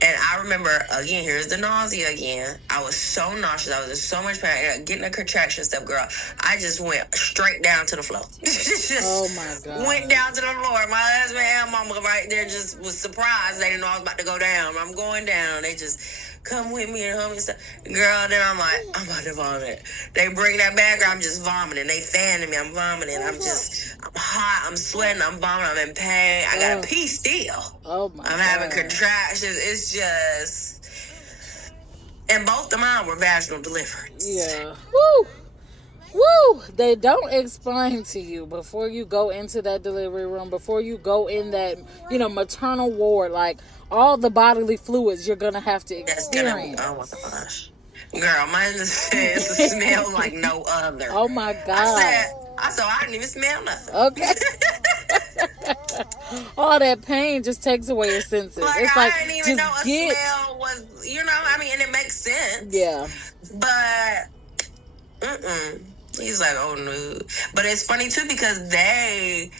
And I remember, again, here's the nausea again. I was so nauseous. I was in so much pain. And getting a contraction stuff, girl. I just went straight down to the floor. Oh, my God. Went down to the floor. My husband and mama right there just was surprised. They didn't know I was about to go down. I'm going down. They just come with me and hug me and stuff. Girl, then I'm like, I'm about to vomit. They bring that back, I'm just vomiting. They fanning me. I'm vomiting. I'm hot. I'm sweating. I'm vomiting. I'm in pain. I got to pee still. Oh, my God. I'm having contractions. It's just... And both of mine were vaginal deliveries. Yeah. Woo! They don't explain to you before you go into that delivery room, before you go in that, maternal ward, like all the bodily fluids you're going to have to experience. Oh my gosh. Girl, mine smell like no other. Oh my God. I said, I didn't even smell nothing. Okay. All that pain just takes away your senses. It's like, I didn't even know a smell was, and it makes sense. Yeah. But, he's like, oh no. But it's funny too because they,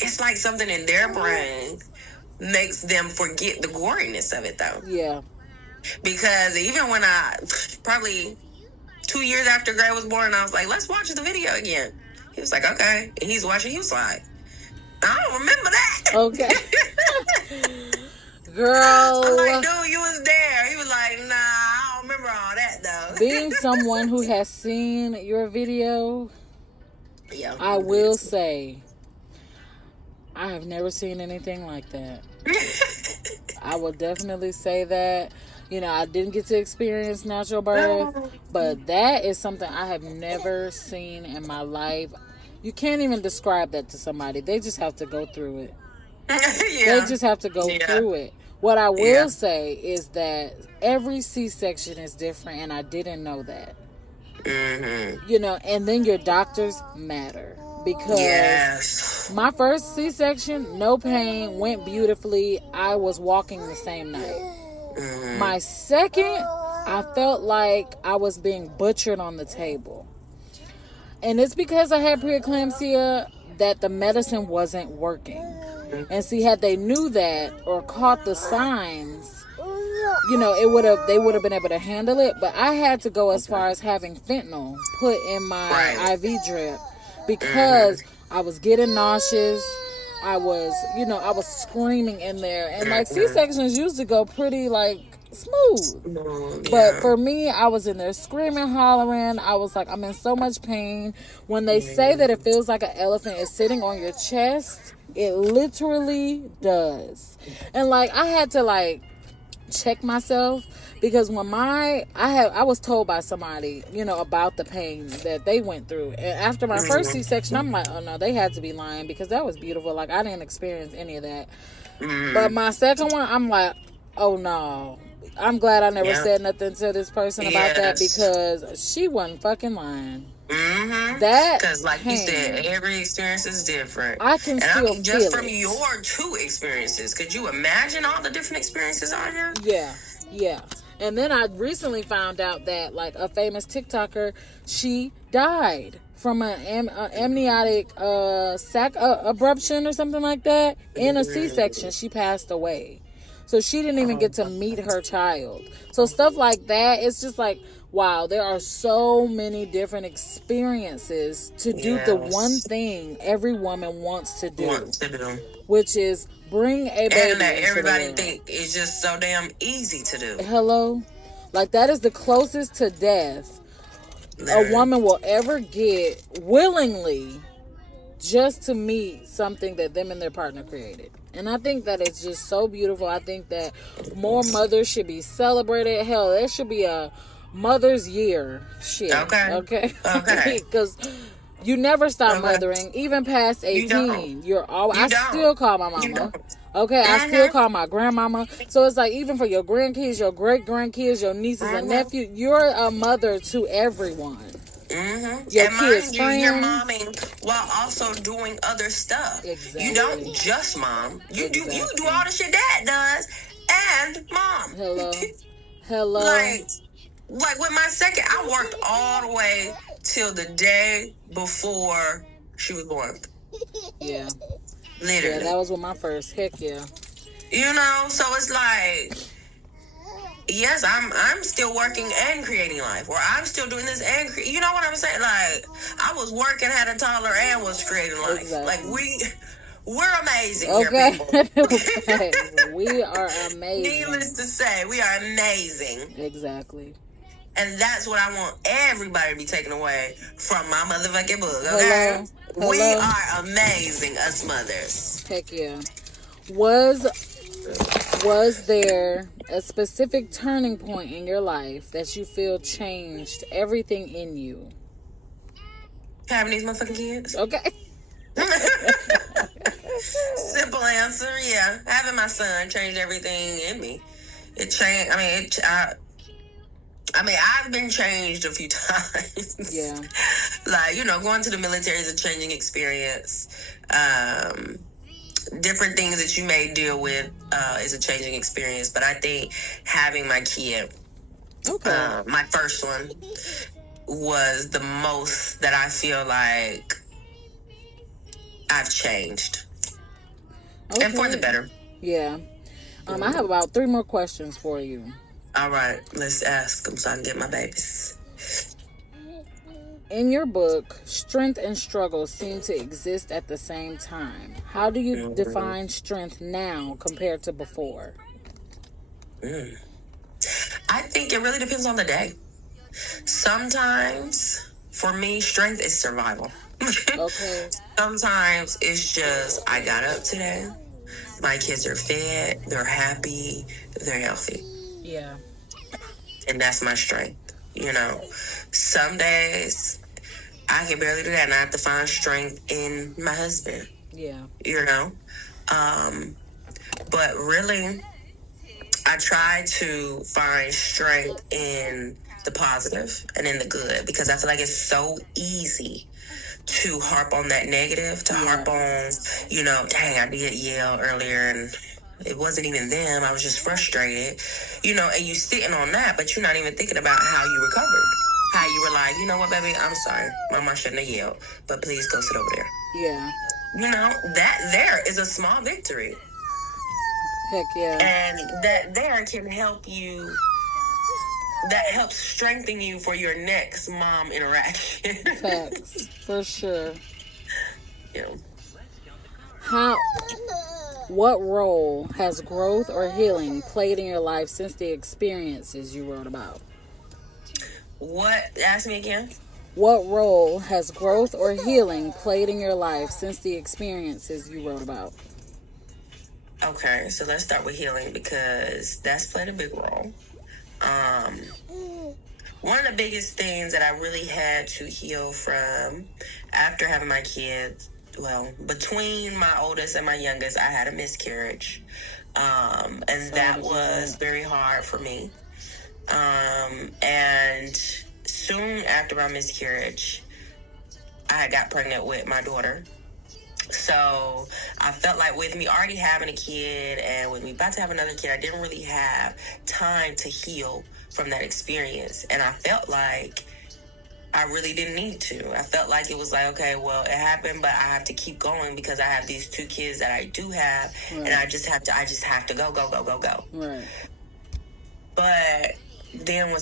it's like something in their brain makes them forget the goriness of it though. Yeah. Because even when probably 2 years after Gray was born, I was like, let's watch the video again. He was like, okay. And he's watching, he was like, I don't remember that. Okay. Girl. I'm like, dude, you was there. He was like, nah, I don't remember all that though. Being someone who has seen your video, I will say, I have never seen anything like that. I will definitely say that. I didn't get to experience natural birth, but that is something I have never seen in my life. You can't even describe that to somebody. They just have to go through it. They just have to go through it. What I will say is that every C-section is different, and I didn't know that. Mm-hmm. And then your doctors matter. Because my first C-section, no pain, went beautifully. I was walking the same night. Mm-hmm. My second, I felt like I was being butchered on the table. And it's because I had preeclampsia that the medicine wasn't working. And see, had they knew that or caught the signs, they would have been able to handle it. But I had to go as far as having fentanyl put in my IV drip because I was getting nauseous. I was screaming in there. And C-sections used to go pretty smooth. But for me, I was in there screaming, hollering. I was like, I'm in so much pain. When they say that it feels like an elephant is sitting on your chest, it literally does. And I had to check myself because when I was told by somebody, about the pain that they went through. And after my first C-section, I'm like, oh no, they had to be lying because that was beautiful. I didn't experience any of that. But my second one, I'm like, oh no. I'm glad I never said nothing to this person about that because she wasn't fucking lying. Mm-hmm. Because you said, every experience is different. I can still feel just from your two experiences, could you imagine all the different experiences on here? Yeah. And then I recently found out that a famous TikToker, she died from an amniotic sac abruption or something like that in a C-section. She passed away. So she didn't even get to meet her child. So stuff like that, it's just wow, there are so many different experiences to do the one thing every woman wants to do. Which is bring a baby and that into everybody the world. think is just so damn easy to do. Hello? Like, that is the closest to death a woman will ever get willingly just to meet something that them and their partner created. And I think that it's just so beautiful. I think that more mothers should be celebrated. Hell, there should be a Mother's Year shit. Okay. Because you never stop mothering, even past 18. I still call my mama. Okay, I still call my grandmama. So it's like, even for your grandkids, your great grandkids, your nieces and nephews, you're a mother to everyone. Your and kids' mind you, friends. you're momming while also doing other stuff. Exactly. You don't just mom. You do all the shit dad does and mom. Hello. Like with my second, I worked all the way till the day before she was born. Yeah. Literally. Yeah, that was with my first. Heck yeah. You know, so it's like, yes, I'm still working and creating life, or I'm still doing this and you know what I'm saying? Like, I was working, had a toddler, and was creating life. Exactly. Like we're amazing here, people. We are amazing. Needless to say, we are amazing. Exactly. And that's what I want everybody to be taken away from my motherfucking book. Okay, Hello. We are amazing, us mothers. Heck yeah. Was there a specific turning point in your life that you feel changed everything in you? Having these motherfucking kids. Okay. Simple answer, yeah. Having my son changed everything in me. It changed. I've been changed a few times. Yeah. Like, going to the military is a changing experience. Different things that you may deal with is a changing experience. But I think having my kid, my first one, was the most that I feel like I've changed. Okay. And for the better. Yeah. I have about 3 more questions for you. All right, let's ask them so I can get my babies. In your book, strength and struggle seem to exist at the same time. How do you define strength now compared to before? I think it really depends on the day. Sometimes, for me, strength is survival. Okay. Sometimes it's just, I got up today. My kids are fed. They're happy. They're healthy. Yeah. And that's my strength. Some days I can barely do that, and I have to find strength in my husband. Yeah. But really, I try to find strength in the positive and in the good, because I feel like it's so easy to harp on that negative, to harp on, dang, I did yell earlier and it wasn't even them, I was just frustrated, and you sitting on that, but you're not even thinking about how you recovered. How you were like, you know what, baby, I'm sorry. Mama shouldn't have yelled, but please go sit over there. Yeah. That there is a small victory. Heck yeah. And that there can help you, that helps strengthen you for your next mom interaction. Facts. For sure. Yeah. What role has growth or healing played in your life since the experiences you wrote about? What? Ask me again. What role has growth or healing played in your life since the experiences you wrote about? Okay, so let's start with healing, because that's played a big role. One of the biggest things that I really had to heal from after having my kids, between my oldest and my youngest, I had a miscarriage. And that was very hard for me. And soon after my miscarriage, I got pregnant with my daughter. So I felt like with me already having a kid and with me about to have another kid, I didn't really have time to heal from that experience. And I felt like I really didn't need to. I felt like it was like, okay, well, it happened, but I have to keep going because I have these 2 kids that I do have, and I just have to go. Right. But then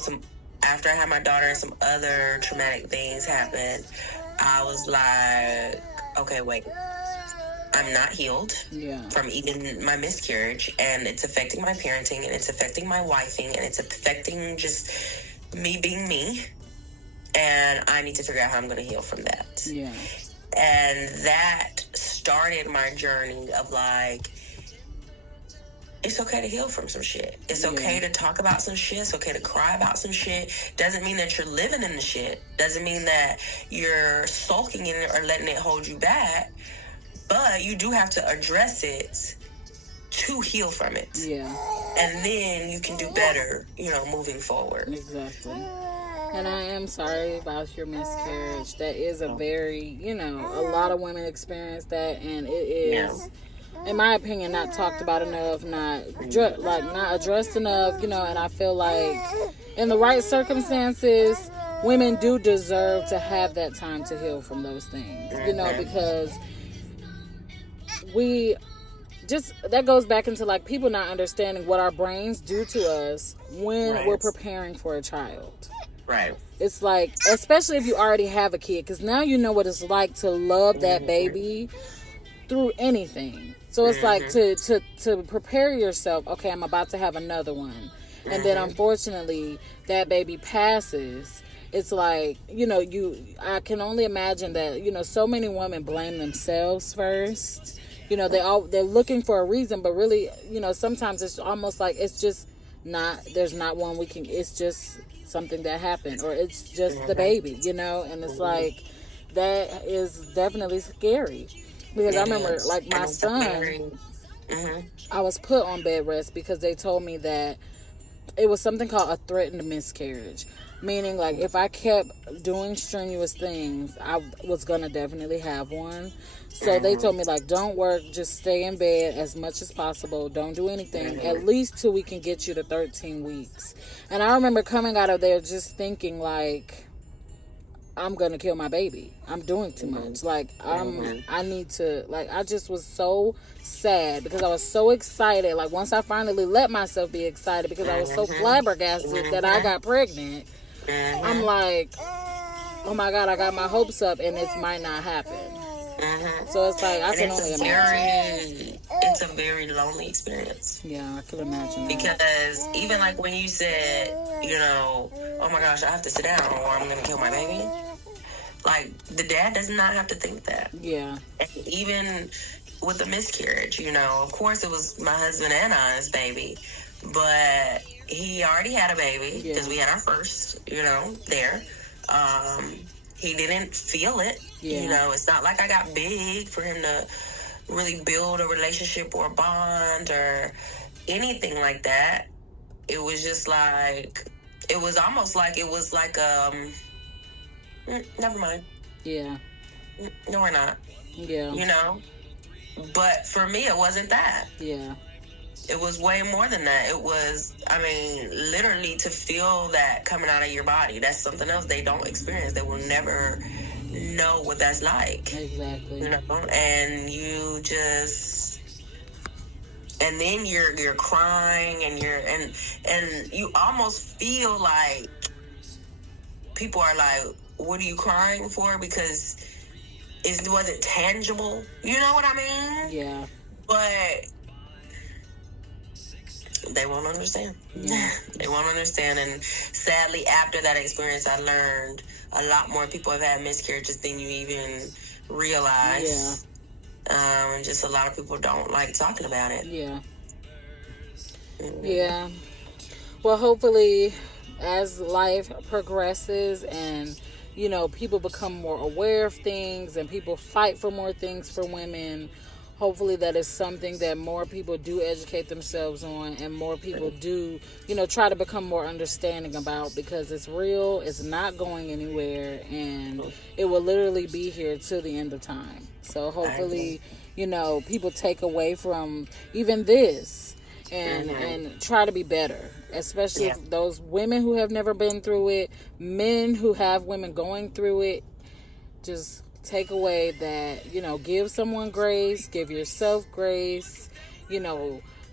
after I had my daughter and some other traumatic things happened, I was like, okay, wait. I'm not healed Yeah. from even my miscarriage, and it's affecting my parenting, and it's affecting my wifing, and it's affecting just me being me, and I need to figure out how I'm going to heal from that. Yeah. And that started my journey of like, it's okay to heal from some shit. It's okay to talk about some shit. It's okay to cry about some shit. Doesn't mean that you're living in the shit. Doesn't mean that you're sulking in it or letting it hold you back. But you do have to address it to heal from it. Yeah. And then you can do better, moving forward. Exactly. And I am sorry about your miscarriage. That is a very, a lot of women experience that, and it is, in my opinion, not talked about enough, not addressed enough, and I feel like in the right circumstances, women do deserve to have that time to heal from those things, because that goes back into like people not understanding what our brains do to us when we're preparing for a child. Right. It's like, especially if you already have a kid, because now you know what it's like to love that baby through anything. So it's like to prepare yourself. Okay, I'm about to have another one, and then unfortunately that baby passes. It's like, I can only imagine that, so many women blame themselves first. They're looking for a reason, but really, sometimes it's almost like it's just not, there's not one it's just something that happened, or it's just the baby, and it's like, that is definitely scary. Because I remember, like, my son, I was put on bed rest because they told me that it was something called a threatened miscarriage. Meaning, like, if I kept doing strenuous things, I was going to definitely have one. So they told me, like, don't work, just stay in bed as much as possible. Don't do anything, at least till we can get you to 13 weeks. And I remember coming out of there just thinking, like, I'm going to kill my baby. I'm doing too much. Like, I need to, like, I just was so sad because I was so excited. Like, once I finally let myself be excited because I was so flabbergasted that I got pregnant, I'm like, oh my God, I got my hopes up and it might not happen. So it's like, I can only imagine. It's a very lonely experience. Yeah, I can imagine that. Because even like when you said, oh my gosh, I have to sit down or I'm going to kill my baby. Like, the dad does not have to think that. Yeah. And even with the miscarriage, of course it was my husband and I's baby, but he already had a baby because we had our first, there. He didn't feel it. It's not like I got big for him to really build a relationship or a bond or anything like that. It was just like, it was almost like, never mind. Yeah. No, we're not. Yeah. But for me, it wasn't that. Yeah. It was way more than that. It was, literally to feel that coming out of your body. That's something else they don't experience. They will never know what that's like. Exactly. And you just, and then you're crying and you almost feel like people are like, what are you crying for? Because it wasn't tangible. You know what I mean? Yeah. But they won't understand. Yeah. They won't understand. And sadly, after that experience, I learned a lot more people have had miscarriages than you even realize. Yeah. And just a lot of people don't like talking about it. Yeah. Yeah. Well, hopefully, as life progresses and, people become more aware of things and people fight for more things for women, hopefully that is something that more people do educate themselves on and more people do, try to become more understanding about, because it's real, it's not going anywhere, and it will literally be here till the end of time. So hopefully, people take away from even this and try to be better, especially those women who have never been through it, men who have women going through it. Just take away that, give someone grace, give yourself grace,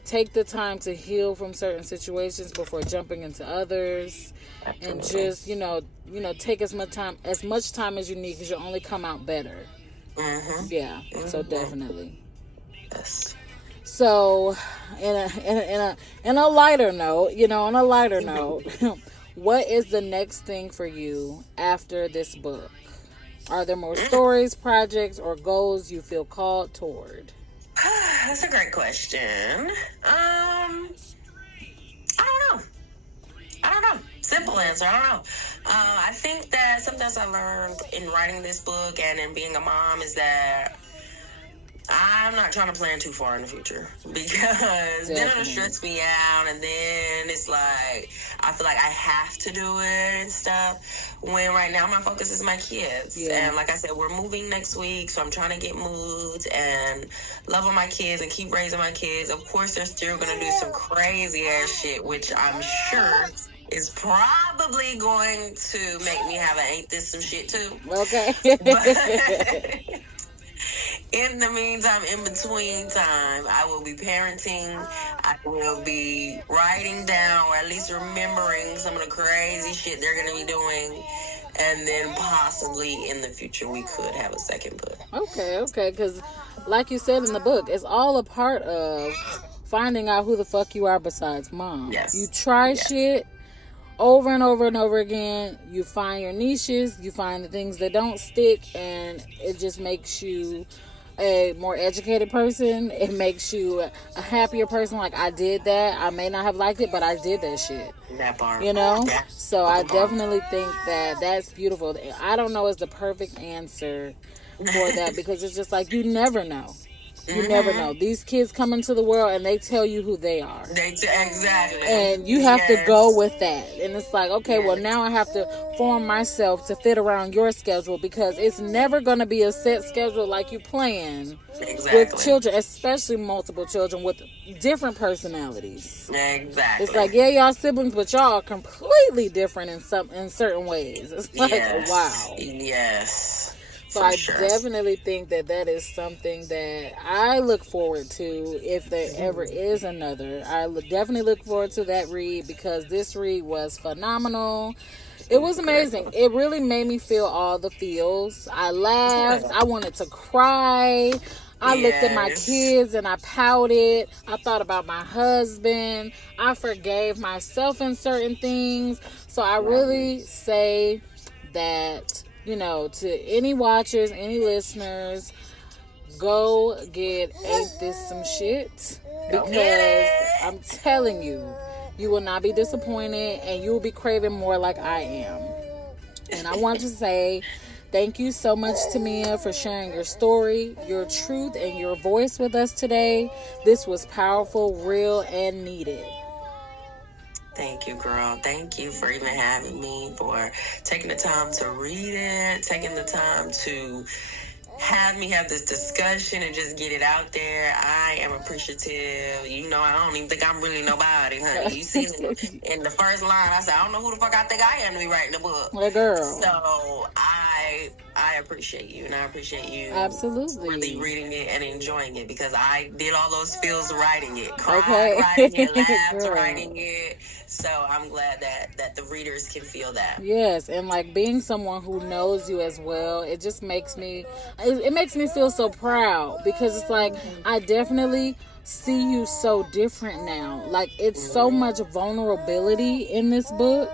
take the time to heal from certain situations before jumping into others. Absolutely. And just, take as much time as you need, because you'll only come out better. Yeah, so definitely. Yes. So, in a lighter note, on a lighter note, what is the next thing for you after this book? Are there more stories, projects, or goals you feel called toward? That's a great question. I don't know. Simple answer. I don't know. I think that sometimes I learned in writing this book and in being a mom is that I'm not trying to plan too far in the future, because then it'll stress me out, and then it's like I feel like I have to do it and stuff, when right now my focus is my kids. And like I said, we're moving next week, so I'm trying to get moved and love on my kids and keep raising my kids. Of course, they're still going to do some crazy ass shit, which I'm sure is probably going to make me have an ain't this some shit too. Okay. But in the meantime, in between time, I will be parenting. I will be writing down, or at least remembering, some of the crazy shit they're going to be doing. And then possibly in the future, we could have a second book. Okay. Because like you said in the book, it's all a part of finding out who the fuck you are besides mom. Yes. You try shit over and over and over again. You find your niches, you find the things that don't stick, and it just makes you a more educated person. It makes you a happier person. Like, I did that. I may not have liked it, but I did that shit. That part. So I definitely think that that's beautiful. I don't know is the perfect answer for that, because it's just like, you never know. You never know. These kids come into the world and they tell you who they are. Exactly. And you have to go with that. And it's like, okay, well, now I have to form myself to fit around your schedule, because it's never going to be a set schedule like you plan with children, especially multiple children with different personalities. Exactly. It's like, yeah, y'all siblings, but y'all are completely different in certain ways. It's like, wow. Yes. So I definitely think that is something that I look forward to if there ever is another. I definitely look forward to that read, because this read was phenomenal. It was amazing. It really made me feel all the feels. I laughed. I wanted to cry. I looked at my kids and I pouted. I thought about my husband. I forgave myself in certain things. So I really say that, to any watchers, any listeners, go get Ain't This Some Shit, because I'm telling you, you will not be disappointed, and you will be craving more like I am. And I want to say thank you so much, Tamia, for sharing your story, your truth, and your voice with us today. This was powerful, real, and needed. Thank you, girl. Thank you for even having me, for taking the time to read it, taking the time to have me have this discussion and just get it out there. I am appreciative. I don't even think I'm really nobody, honey. You see in the first line, I said, I don't know who the fuck I think I am to be writing the book. My girl. So I appreciate you, and I appreciate you absolutely really reading it and enjoying it, because I did all those feels writing it. Cried writing it, laughed writing it. So I'm glad that the readers can feel that. Yes, and like being someone who knows you as well, it just makes me feel so proud, because it's like, I definitely see you so different now. Like, it's so much vulnerability in this book,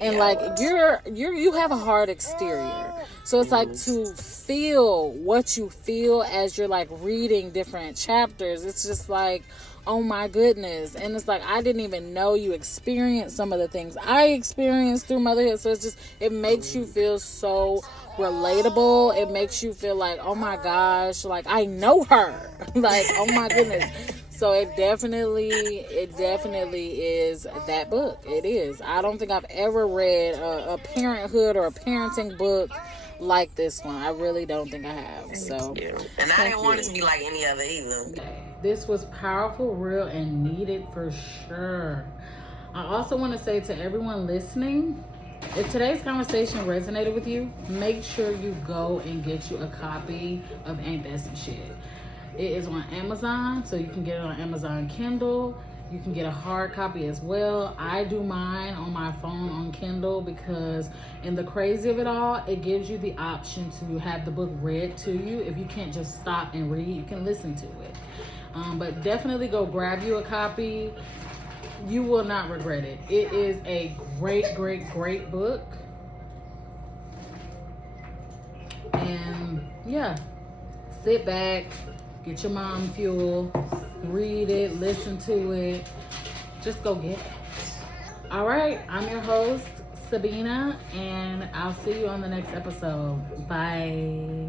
and like you have a hard exterior, so it's like, to feel what you feel as you're like reading different chapters, it's just like, oh my goodness. And it's like, I didn't even know you experienced some of the things I experienced through motherhood. So it makes you feel so relatable. It makes you feel like, oh my gosh, like I know her. Like, oh my goodness. So it definitely is that book. It is. I don't think I've ever read a parenthood or a parenting book like this one. I really don't think I have. So, and I didn't want it to be like any other either. This was powerful, real, and needed for sure. I also want to say to everyone listening, if today's conversation resonated with you, make sure you go and get you a copy of Ain't That Some Shit. It is on Amazon, so you can get it on Amazon Kindle. You can get a hard copy as well. I do mine on my phone on Kindle because in the crazy of it all, it gives you the option to have the book read to you. If you can't just stop and read, you can listen to it. But definitely go grab you a copy. You will not regret it. It is a great, great, great book. And yeah, sit back, get your mom fuel, read it, listen to it. Just go get it. All right, I'm your host, Sabina, and I'll see you on the next episode. Bye.